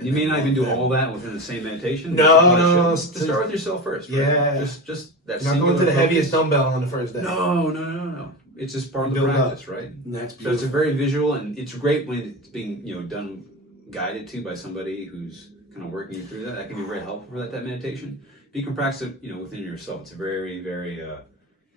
And you may not even do all that within the same meditation. No. Just start with yourself first, right? Yeah. Just that. You're not going to the heaviest dumbbell on the first day. No. It's just part of the practice, right? And that's beautiful. So it's a very visual, and it's great when it's being done guided to by somebody who's kind of working you through that. That can be very helpful for that meditation. But you can practice it, within yourself. It's a very, very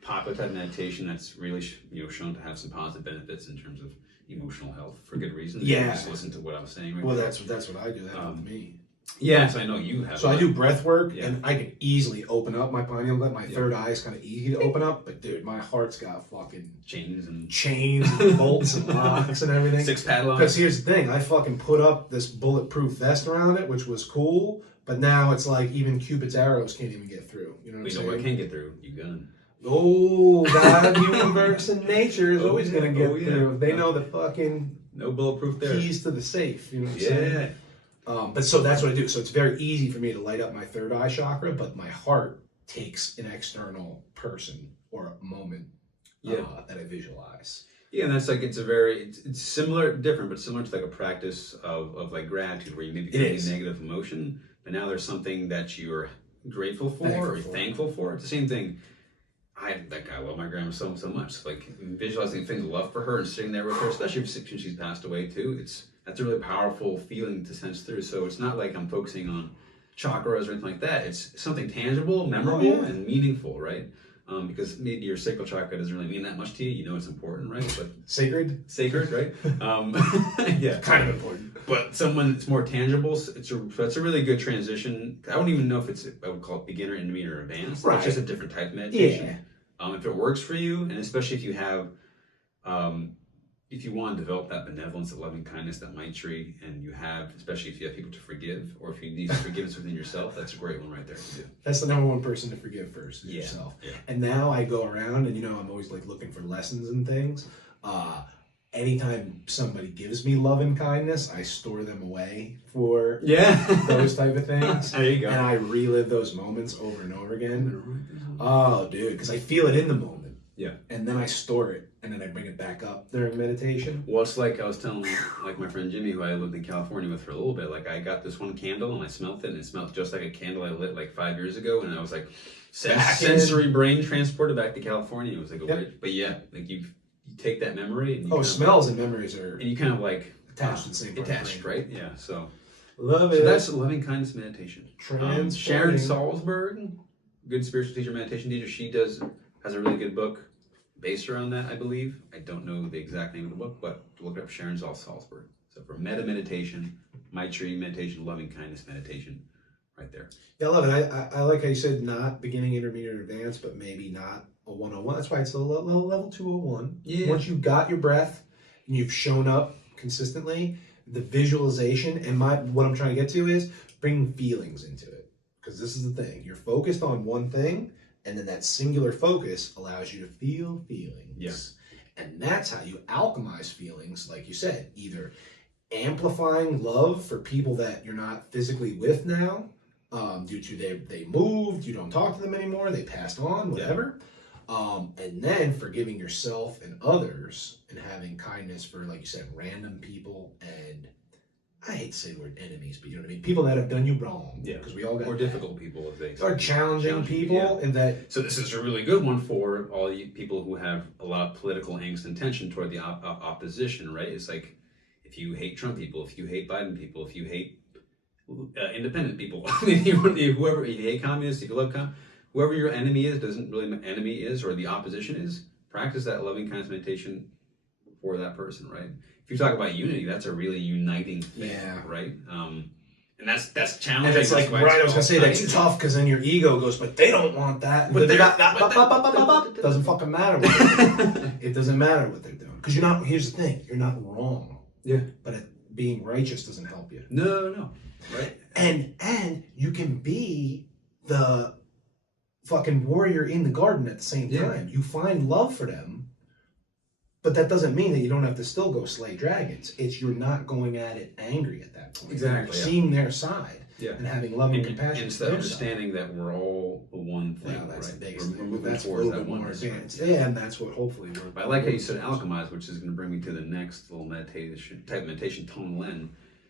popular type of meditation that's really, shown to have some positive benefits in terms of emotional health for good reason. Yeah. Just listen to what I was saying. Right well, there. that's what I do. That with me. Yeah, so I know you have. So I do breath work, and I can easily open up my pineal gland. My third eye is kind of easy to open up, but dude, my heart's got fucking chains and bolts and locks and everything. 6 padlocks. Because here's the thing, I fucking put up this bulletproof vest around it, which was cool, but now it's like even Cupid's arrows can't even get through. You know what I'm saying? What can get through? Your gun. Oh, God, universe and nature is always gonna get through. They know the fucking No bulletproof there. keys to the safe. You know what I'm saying? But so that's what I do. So it's very easy for me to light up my third eye chakra, but my heart takes an external person or a moment that I visualize. Yeah, and that's like it's similar, different, but similar to like a practice of like gratitude, where you maybe feel a negative emotion, but now there's something that you're grateful for thankful for. It's the same thing. I love my grandma so much. Like visualizing things, love for her, and sitting there with her, especially since she's passed away too. That's a really powerful feeling to sense through. So it's not like I'm focusing on chakras or anything like that. It's something tangible, memorable, and meaningful, right? Because maybe your sacral chakra doesn't really mean that much to you. You know it's important, right? But Sacred, right? Yeah, kind of important. But someone that's more tangible, that's a really good transition. I don't even know if I would call it beginner, intermediate, or advanced. Right. It's just a different type of meditation. Yeah. If it works for you, and especially if you have, if you want to develop that benevolence, that loving kindness, that maitri, and especially if you have people to forgive, or if you need forgiveness within yourself, that's a great one right there to do. That's the number one person to forgive first, is yourself. Yeah. And now I go around, and I'm always like looking for lessons and things. Anytime somebody gives me love and kindness, I store them away for those type of things. There you go. And I relive those moments over and over again. Oh, dude, because I feel it in the moment. Yeah. And then I store it, and then I bring it back up during meditation. Well, it's like I was telling like my friend Jimmy, who I lived in California with for a little bit, like I got this one candle and I smelled it, and it smelled just like a candle I lit like 5 years ago, and I was like sensory brain transported back to California. It was like a weird, but yeah, like you take that memory and smells and memories are, and you kind of like attached to the same part attached, right? Yeah. So love it. So that's loving kindness meditation. Sharon Transforming. Salzberg, good spiritual teacher, meditation teacher, she has a really good book based around that, I believe. I don't know the exact name of the book, but look up Sharon Salzberg. So for meditation, maitri meditation, loving kindness meditation, right there. Yeah, I love it. I like how you said not beginning, intermediate, or advanced, but maybe not a 101. That's why it's a level 201. Yeah. Once you've got your breath and you've shown up consistently, the visualization and what I'm trying to get to is bring feelings into it. Because this is the thing. You're focused on one thing, and then that singular focus allows you to feel feelings. Yes. And that's how you alchemize feelings, like you said, either amplifying love for people that you're not physically with now, due to they moved, you don't talk to them anymore, they passed on, whatever. And then forgiving yourself and others and having kindness for, like you said, random people, and I hate to say the word enemies, but you know what I mean? People that have done you wrong. Yeah. Because we all got more difficult people, as they say. Or challenging people. And that. So this is a really good one for all you people who have a lot of political angst and tension toward the opposition, right? It's like, if you hate Trump people, if you hate Biden people, if you hate independent people, whoever, if you hate communists, if you love whoever your enemy is, enemy is, or the opposition is, practice that loving kindness meditation for that person, right? If you talk about unity, that's a really uniting thing, right? And that's challenging. And it's like, right, I was going to say, that's tough, because then your ego goes, but they don't want that. But doesn't fucking matter what they're doing. It doesn't matter what they're doing. Because here's the thing, you're not wrong. Yeah. But being righteous doesn't help you. No. Right. And you can be the fucking warrior in the garden at the same time. You find love for them, but that doesn't mean that you don't have to still go slay dragons. It's you're not going at it angry at that point. Exactly. You're seeing their side and having love and compassion. And it's the understanding that we're all the one thing. Well, that's right? the biggest thing. That's a little bit more advanced. Yeah, and that's what hopefully we're. But I like how you said alchemize, which is going to bring me to the next little type of meditation, Tong Len.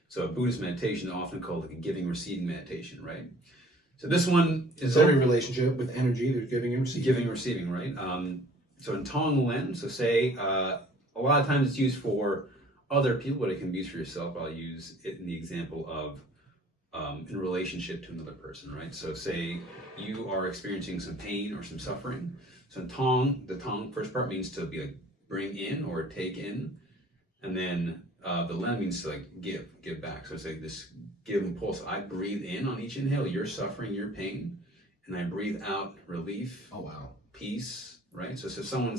So Buddhist meditation is often called like a giving-receiving meditation, right? So this one is every relationship with energy. There's giving and receiving. Giving and receiving, right? So in Tong Len, so say a lot of times it's used for other people, but it can be used for yourself. I'll use it in the example of in relationship to another person, right? So say you are experiencing some pain or some suffering. So in Tong, the Tong first part means to be like bring in or take in, and then the Len means to like give back. So it's like this give impulse. I breathe in on each inhale, your suffering, your pain, and I breathe out relief. Oh wow, peace, right? So if someone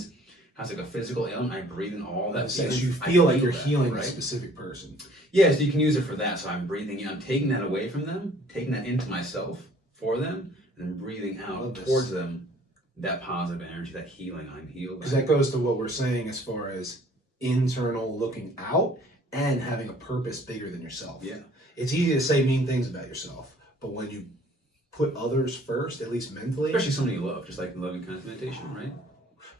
has like a physical ailment, I breathe in all that. So you feel like you're healing a specific person. Yeah, so you can use it for that. So I'm breathing in, I'm taking that away from them, taking that into myself for them, and then breathing out towards them that positive energy, that healing. I'm healed. Because that goes to what we're saying as far as internal looking out and having a purpose bigger than yourself. Yeah. It's easy to say mean things about yourself, but when you put others first, at least mentally, Especially someone you love, just like the loving kindness meditation, right?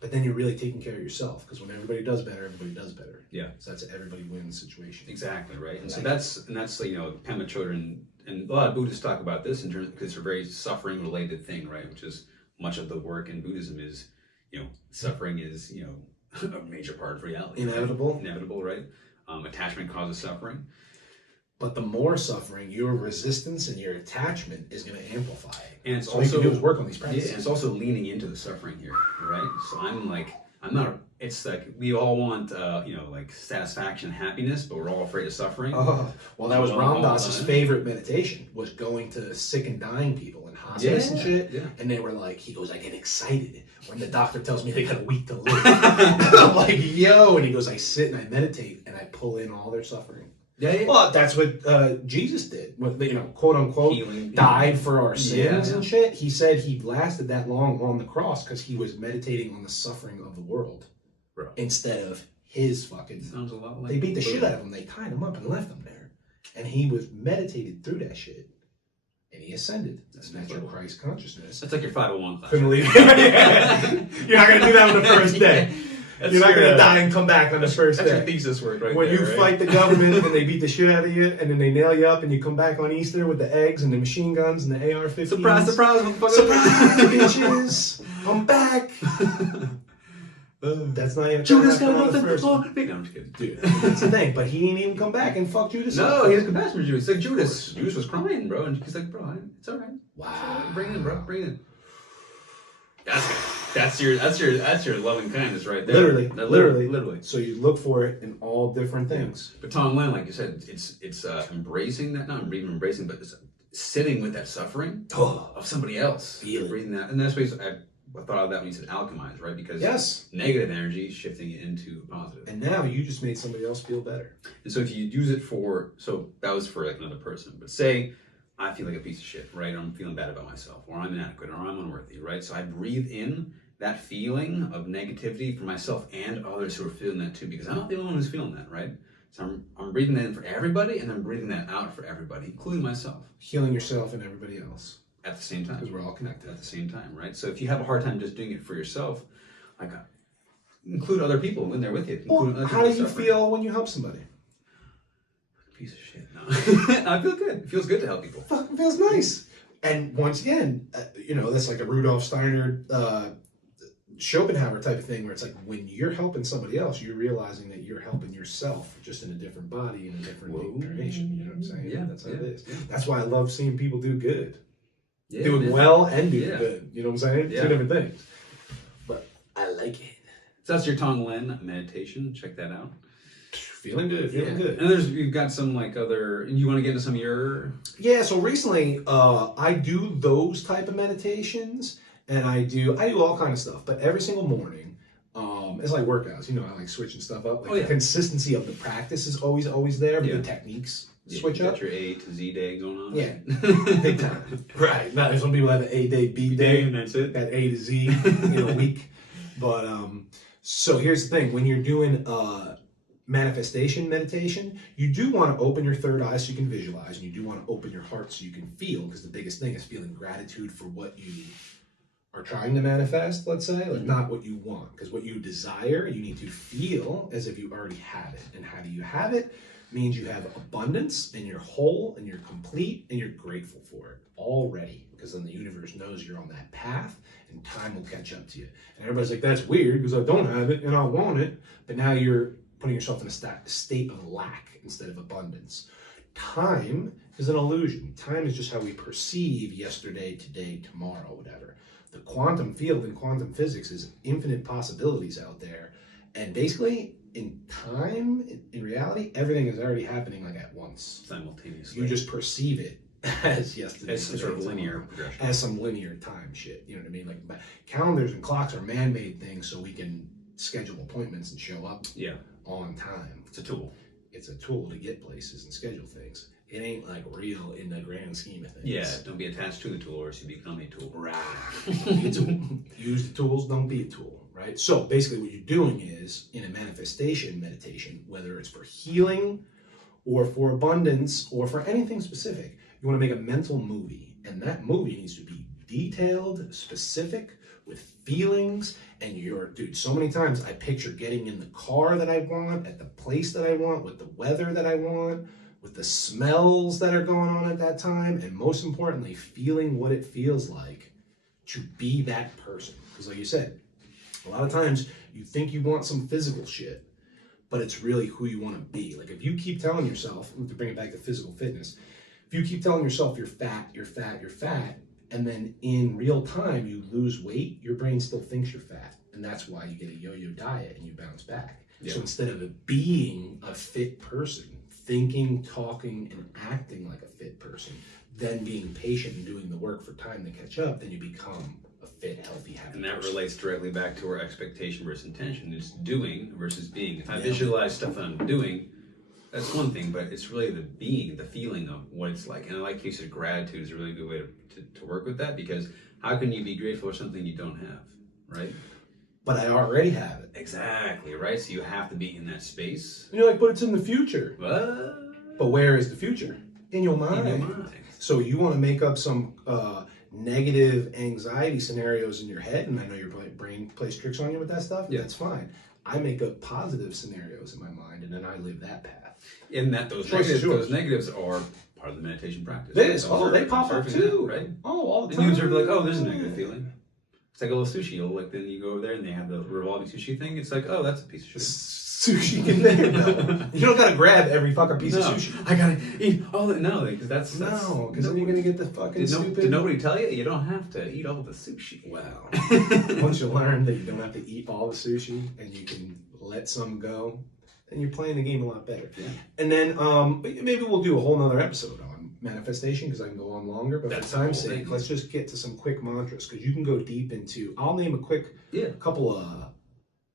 but then you're really taking care of yourself, because when everybody does better, everybody does better. Yeah. So that's an everybody wins situation. Exactly, right? And so that's Pema Chodron, and a lot of Buddhists talk about this in terms, because it's a very suffering related thing, right? Which is much of the work in Buddhism is, suffering is, a major part of reality. Inevitable. Right? Inevitable, right? Attachment causes suffering. But the more suffering, your resistance and your attachment is going to amplify it. And it's so all also you can do is work on these yeah, practices. and it's also leaning into the suffering here, right? So I'm not. It's like we all want, like satisfaction, happiness, but we're all afraid of suffering. Oh, well, that was Ram Dass's time. favorite meditation, was going to sick and dying people in hospice and shit. Yeah. And they were like, he goes, I get excited when the doctor tells me they got a week to live. I'm like, yo. And he goes, I sit and I meditate and I pull in all their suffering. Yeah. Well, that's what Jesus did. With, quote unquote, Healing. died for our sins Yeah. and shit. He said he lasted that long on the cross because he was meditating on the suffering of the world. Bro. Instead of his fucking. Sounds a lot like They beat the shit out of him. They tied him up and left him there. And he was meditated through that shit. And he ascended. That's your Christ consciousness. That's like your 501 class. Couldn't believe it. You're not going to do that on the first day. You're not going to die and come back on the first That's day. your thesis work right when there, you right? fight the government and they beat the shit out of you, and then they nail you up and you come back on Easter with the eggs and the machine guns and the AR-15s. Surprise, motherfucker. Surprise, bitches! I'm back! That's not even Judas coming got out on the nothing. first Oh, one. no, I'm just kidding. Dude, that's the thing. But he didn't even come back and fuck Judas up. No, he has compassion for Judas. It's like Judas. Judas was crying, bro. And he's like, bro, it's all right. Wow. Bring it in, bro. Bring it in. That's your loving kindness right there. Literally. So you look for it in all different things. But Tom Lin, like you said, it's embracing that, not even embracing, but it's sitting with that suffering of somebody else. Feel it. Breathing that. And that's why I thought of that when you said alchemize, right? Because Yes. negative energy, shifting it into positive. And now you just made somebody else feel better. And so if you use it so that was for like another person, but say I feel like a piece of shit, right? Or I'm feeling bad about myself, or I'm inadequate, or I'm unworthy, right? So I breathe in that feeling of negativity for myself and others who are feeling that too, because I'm not the only one who's feeling that, right? So I'm breathing that in for everybody, and I'm breathing that out for everybody, including myself. Healing yourself and everybody else. At the same time. Because we're all connected. At the same time, right? So if you have a hard time just doing it for yourself, like include other people in there with you. Well, how do you feel when you help somebody? Piece of shit. No. I feel good. It feels good to help people. Fucking feels nice. And once again, that's like a Rudolf Steiner, Schopenhauer type of thing, where it's like when you're helping somebody else, you're realizing that you're helping yourself, just in a different body, in a different incarnation. You know what I'm saying? Yeah, that's how it is. Yeah. That's why I love seeing people do good. Yeah, Doing man. well and doing Yeah. good. You know what I'm saying? Yeah. Two different things. But I like it. So that's your Tong Lin meditation. Check that out. Feeling good, feeling good. And you've got some other. You want to get into some of your? Yeah. So recently, I do those type of meditations, and I do all kind of stuff. But every single morning, it's like workouts. I like switching stuff up. Like the consistency of the practice is always there, but the techniques switch up. Got your A to Z day going on. Yeah, big time. Right. Now, some people have an A day, B day, and that's it. Got A to Z in a week. But so here's the thing: when you're doing manifestation meditation, you do want to open your third eye so you can visualize, and you do want to open your heart so you can feel, because the biggest thing is feeling gratitude for what you are trying to manifest, let's say, like not what you want, because what you desire, you need to feel as if you already have it. And how do you have it? Means you have abundance, and you're whole, and you're complete, and you're grateful for it already, because then the universe knows you're on that path, and time will catch up to you. And everybody's like, that's weird, because I don't have it, and I want it, but now you're putting yourself in a state of lack instead of abundance. Time is an illusion. Time is just how we perceive yesterday, today, tomorrow, whatever. The quantum field in quantum physics is infinite possibilities out there. And basically, in time, in reality, everything is already happening like at once. Simultaneously. You just perceive it as yesterday. As some sort of linear progression. As some linear time shit. You know what I mean? Like calendars and clocks are man-made things so we can schedule appointments and show up on time. It's a tool. It's a tool to get places and schedule things. It ain't like real in the grand scheme of things. Yeah, don't be attached to the tool or else you become a tool. Right. Be a tool. Use the tools, don't be a tool, right? right? So basically what you're doing is, in a manifestation meditation, whether it's for healing or for abundance or for anything specific, you want to make a mental movie. And that movie needs to be detailed, specific, with feelings. And dude, so many times I picture getting in the car that I want, at the place that I want, with the weather that I want, with the smells that are going on at that time, and most importantly, feeling what it feels like to be that person. Because like you said, a lot of times you think you want some physical shit, but it's really who you want to be. Like if you keep telling yourself, to bring it back to physical fitness, if you keep telling yourself you're fat, you're fat, you're fat, and then in real time you lose weight, your brain still thinks you're fat. And that's why you get a yo-yo diet and you bounce back. Yeah. So instead of it being a fit person, thinking, talking, and acting like a fit person, then being patient and doing the work for time to catch up, then you become a fit, healthy, happy And that person. relates directly back to our expectation versus intention. It's doing versus being. If I visualize stuff that I'm doing, that's one thing, but it's really the being, the feeling of what it's like. And I like you said, gratitude is a really good way to work with that, because how can you be grateful for something you don't have, right? But I already have it. Exactly, right? So you have to be in that space. And you're like, but it's in the future. What? But where is the future? In your mind. In your mind. So you want to make up some negative anxiety scenarios in your head, and I know your brain plays tricks on you with that stuff. Yeah. That's fine. I make up positive scenarios in my mind, and then I live that path. In that those negatives are part of the meditation practice. It is. Oh, they pop up too. That, right? Oh, all the and time. you observe like, oh, there's a negative feeling. It's like a little sushi. Like then you go over there and they have the revolving sushi thing. It's like, oh, that's a piece of shit. Sushi conveyor belt. You don't gotta grab every fucking piece of sushi. I gotta eat all the because that's because then you're gonna get the fucking stupid. Did nobody tell you? You don't have to eat all the sushi. Wow. Once you learn that you don't have to eat all the sushi and you can let some go, then you're playing the game a lot better. Yeah. And then maybe we'll do a whole nother episode on manifestation, because I can go on longer, but for time's sake, let's just get to some quick mantras, because you can go deep into, I'll name a quick couple of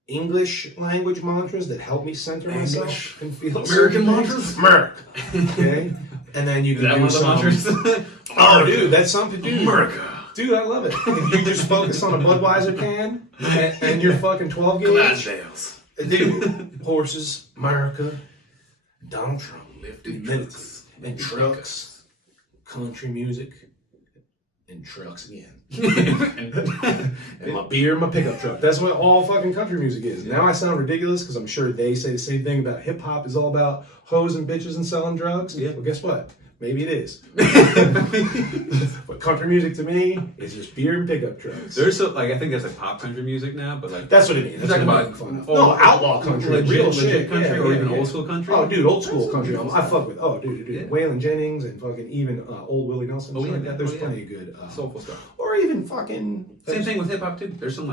English language mantras that help me center myself and feel American mantras? Merc. Okay? And then you can do some mantras. Oh, dude, that's something to do. America. Dude, I love it. If you just focus on a Budweiser can and your fucking 12 gauge. Glasdales. Dude, horses, America, Donald Trump, lifted trucks, and trucks, country music, and trucks again. And my beer and my pickup truck. That's what all fucking country music is. Now I sound ridiculous because I'm sure they say the same thing about hip hop is all about hoes and bitches and selling drugs. Yeah. Well, guess what? Maybe it is. But country music to me is just beer and pickup trucks. There's I think that's like pop country music now, but like that's what it is. It's talking about outlaw country, legit country, or even old school country. Oh, dude, old school country. I fuck with. Oh, dude. Yeah. Waylon Jennings and fucking even old Willie Nelson. Oh, yeah, like that. There's plenty of good soulful stuff. Or even fucking same thing with hip hop too. There's some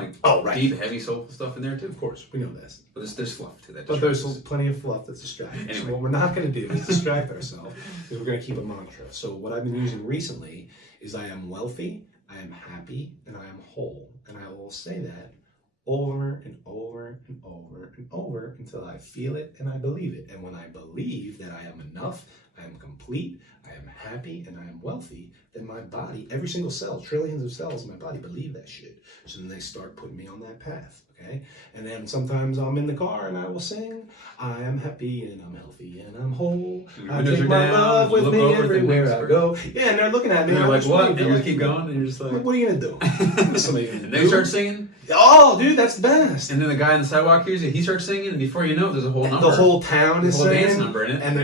deep, heavy, soulful stuff in there too. Of course, we know this. But there's fluff to that. But there's plenty of fluff that's distracting. Anyway. So what we're not going to do is distract ourselves, because we're going to keep a mantra. So what I've been using recently is I am wealthy, I am happy, and I am whole. And I will say that over and over and over and over until I feel it and I believe it. And when I believe that I am enough, I am complete, I am happy, and I am wealthy, then my body, every single cell, trillions of cells in my body believe that shit. So then they start putting me on that path. Okay? And then sometimes I'm in the car and I will sing, I am happy and I'm healthy and I'm whole. I take my love with me everywhere I go. Yeah, and they're looking at me. And they're like, what? And you just keep going and you're just like, what are you going to do? And they start singing. Oh, dude, that's the best. And then the guy on the sidewalk hears it, he starts singing, and before you know it, there's a whole number. The whole town is singing. Dance number in it. And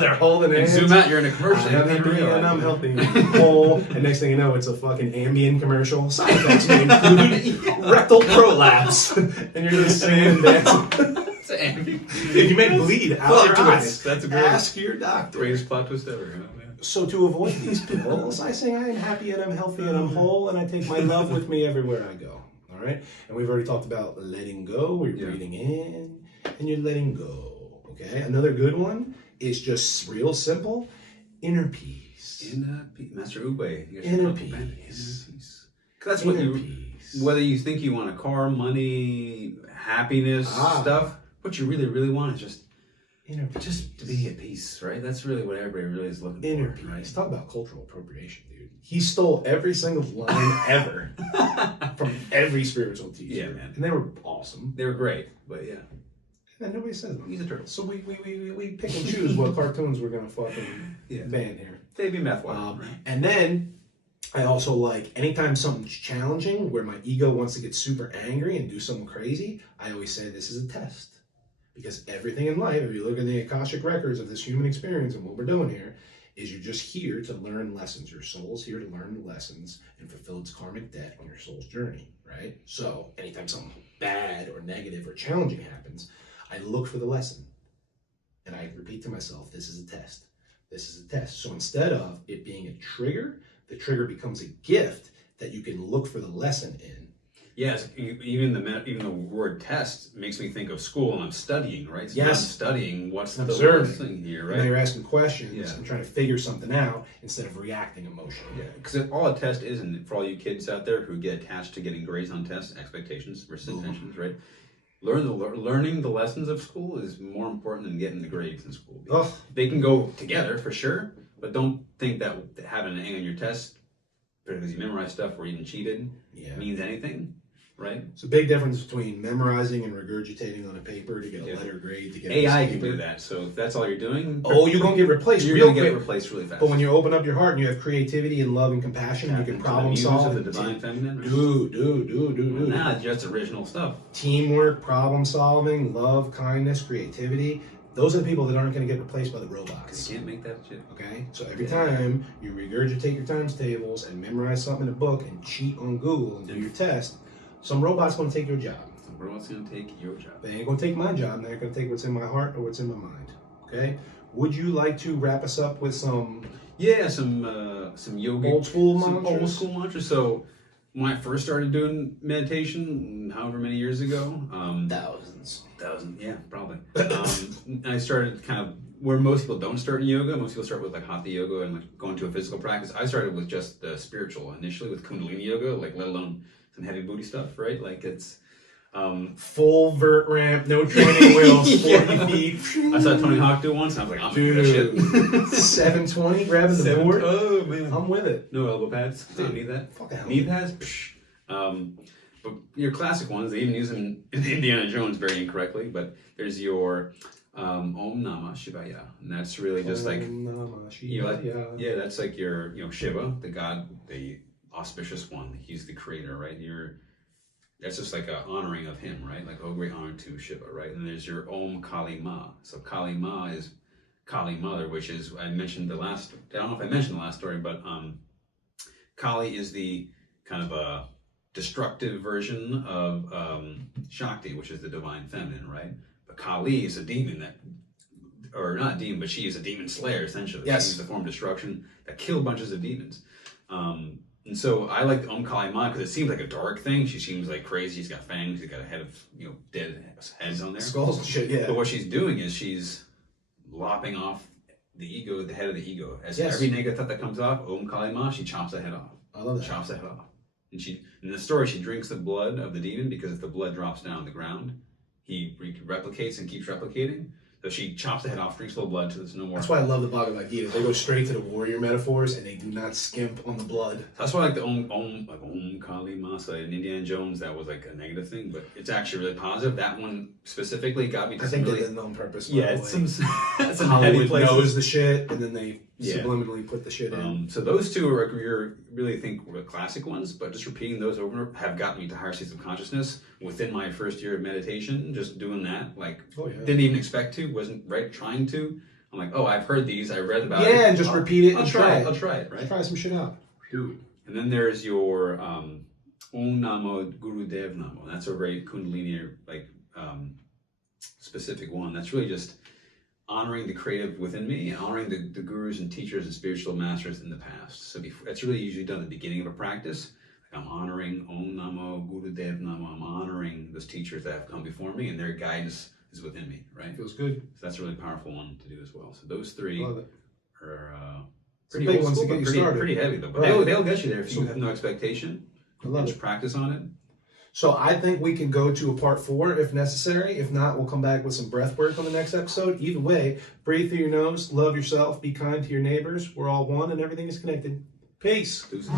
they're holding hands. Zoom out, you're in a commercial. I'm happy and I'm healthy. Whole. And next thing you know, it's a fucking Ambien commercial. Side effects may include rectal prolapse. And you're just singing and dancing. If you may bleed out your eyes, that's a great, ask your doctor. Greatest plot twist ever. So to avoid these pills, I sing I am happy and I'm healthy and I'm whole, and I take my love with me everywhere I go. All right? And we've already talked about letting go, where you're breathing in and you're letting go. Okay? Another good one is just real simple, inner peace. Inner peace. Master Ugwe. Inner peace. Inner peace. That's what whether you think you want a car, money, happiness, stuff, what you really, really want is just Inner peace. Just to be at peace, right? That's really what everybody really is looking Inner for, peace. right? Talk about cultural appropriation, dude. He stole every single line ever from every spiritual teacher. Yeah, man. And they were awesome. They were great, but yeah. And nobody says them. He's a turtle. So we pick and choose what cartoons we're gonna fucking ban here. Baby meth water. Right? And then I also like anytime something's challenging where my ego wants to get super angry and do something crazy, I always say this is a test. Because everything in life, if you look at the Akashic records of this human experience and what we're doing here, is you're just here to learn lessons. Your soul's here to learn the lessons and fulfill its karmic debt on your soul's journey, right? So anytime something bad or negative or challenging happens, I look for the lesson. And I repeat to myself, this is a test. This is a test. So instead of it being a trigger, the trigger becomes a gift that you can look for the lesson in. Yes, even the word test makes me think of school, and I'm studying, right? So yes. I'm studying what's the lesson here, right? And you're asking questions and trying to figure something out instead of reacting emotionally. Yeah, because all a test is, and for all you kids out there who get attached to getting grades on tests, expectations versus intentions, right? Learning the lessons of school is more important than getting the grades in school. They can go together for sure, but don't think that having an A on your test because you memorized stuff or even cheated means anything. Right? It's a big difference between memorizing and regurgitating on a paper to get a letter grade to get AI can do that. So if that's all you're doing, you're gonna get replaced. You're gonna get replaced really fast. But when you open up your heart and you have creativity and love and compassion, you can problem solve. The divine feminine. Right? Do. Nah, just original stuff. Teamwork, problem solving, love, kindness, creativity. Those are the people that aren't going to get replaced by the robots. You can't make that shit. Okay? So every time you regurgitate your times tables and memorize something in a book and cheat on Google and do your test, some robot's going to take your job. Some robot's going to take your job. They ain't going to take my job. They're going to take what's in my heart or what's in my mind. Okay? Would you like to wrap us up with some... Yeah, some yoga... Old school mantras? So when I first started doing meditation, however many years ago... Thousands, yeah, probably. I started kind of where most people don't start in yoga. Most people start with like hatha yoga and like going to a physical practice. I started with just the spiritual initially with Kundalini yoga, like let alone some heavy booty stuff, right? Like it's full vert ramp, no training wheels, 40 feet. I saw Tony Hawk do it once, and I was like, I'm doing that shit. 720 grabbing the board. Oh man, I'm with it. No elbow pads. Don't need that. Fuck knee pads. But your classic ones, they even use them in Indiana Jones very incorrectly. But there's your Om Namah Shivaya, and that's really just like that's like your Shiva, the god, the auspicious one. He's the creator, right? That's just like a honoring of him, right? Like great honor to Shiva, right? And there's your Om Kali Ma. So Kali Ma is Kali Mother, which is I don't know if I mentioned the last story, but Kali is the kind of a destructive version of Shakti, which is the divine feminine, right? But Kali is a demon or not a demon, but she is a demon slayer, essentially. Yes. She's the form of destruction that killed bunches of demons. And so I like Om Kali Ma because it seems like a dark thing. She seems like crazy. She's got fangs. She's got a head of dead heads on there. Skulls and shit, yeah. But what she's doing is she's lopping off the ego, the head of the ego. Every negative thought that comes off, Om Kali Ma, she chops the head off. I love that. Chops the head off. And in the story, she drinks the blood of the demon because if the blood drops down on the ground, he replicates and keeps replicating. So she chops the head off, drinks a little blood till there's no more. That's why I love the Bhagavad Gita. They go straight to the warrior metaphors and they do not skimp on the blood. That's why I like the Om Kali Ma. So in Indiana Jones, that was like a negative thing, but it's actually really positive. That one specifically got me to I think really, they did it on purpose. Yeah, it's some Hollywood knows the shit, and then they subliminally put the shit in. So those two are really think were classic ones, but just repeating those over have gotten me to higher states of consciousness within my first year of meditation. Just doing that, didn't even expect to, wasn't trying to. I'm like, oh, I've heard these, I read about it. Yeah, and just repeat it. I'll try it, right? Try some shit out, dude. And then there's your Om Namo Guru Dev Namo. That's a very Kundalini specific one. That's really just honoring the creative within me and honoring the gurus and teachers and spiritual masters in the past. So that's really usually done at the beginning of a practice. Like I'm honoring Om Namo Guru Dev Namo. I'm honoring those teachers that have come before me and their guidance is within me, right? Feels good. So that's a really powerful one to do as well. So those three are pretty big ones to get you started. Pretty heavy though, but they'll get you there if you have no expectation. I love just practice on it. So I think we can go to a part 4 if necessary. If not, we'll come back with some breath work on the next episode. Either way, breathe through your nose, love yourself, be kind to your neighbors. We're all one and everything is connected. Peace. Deuces.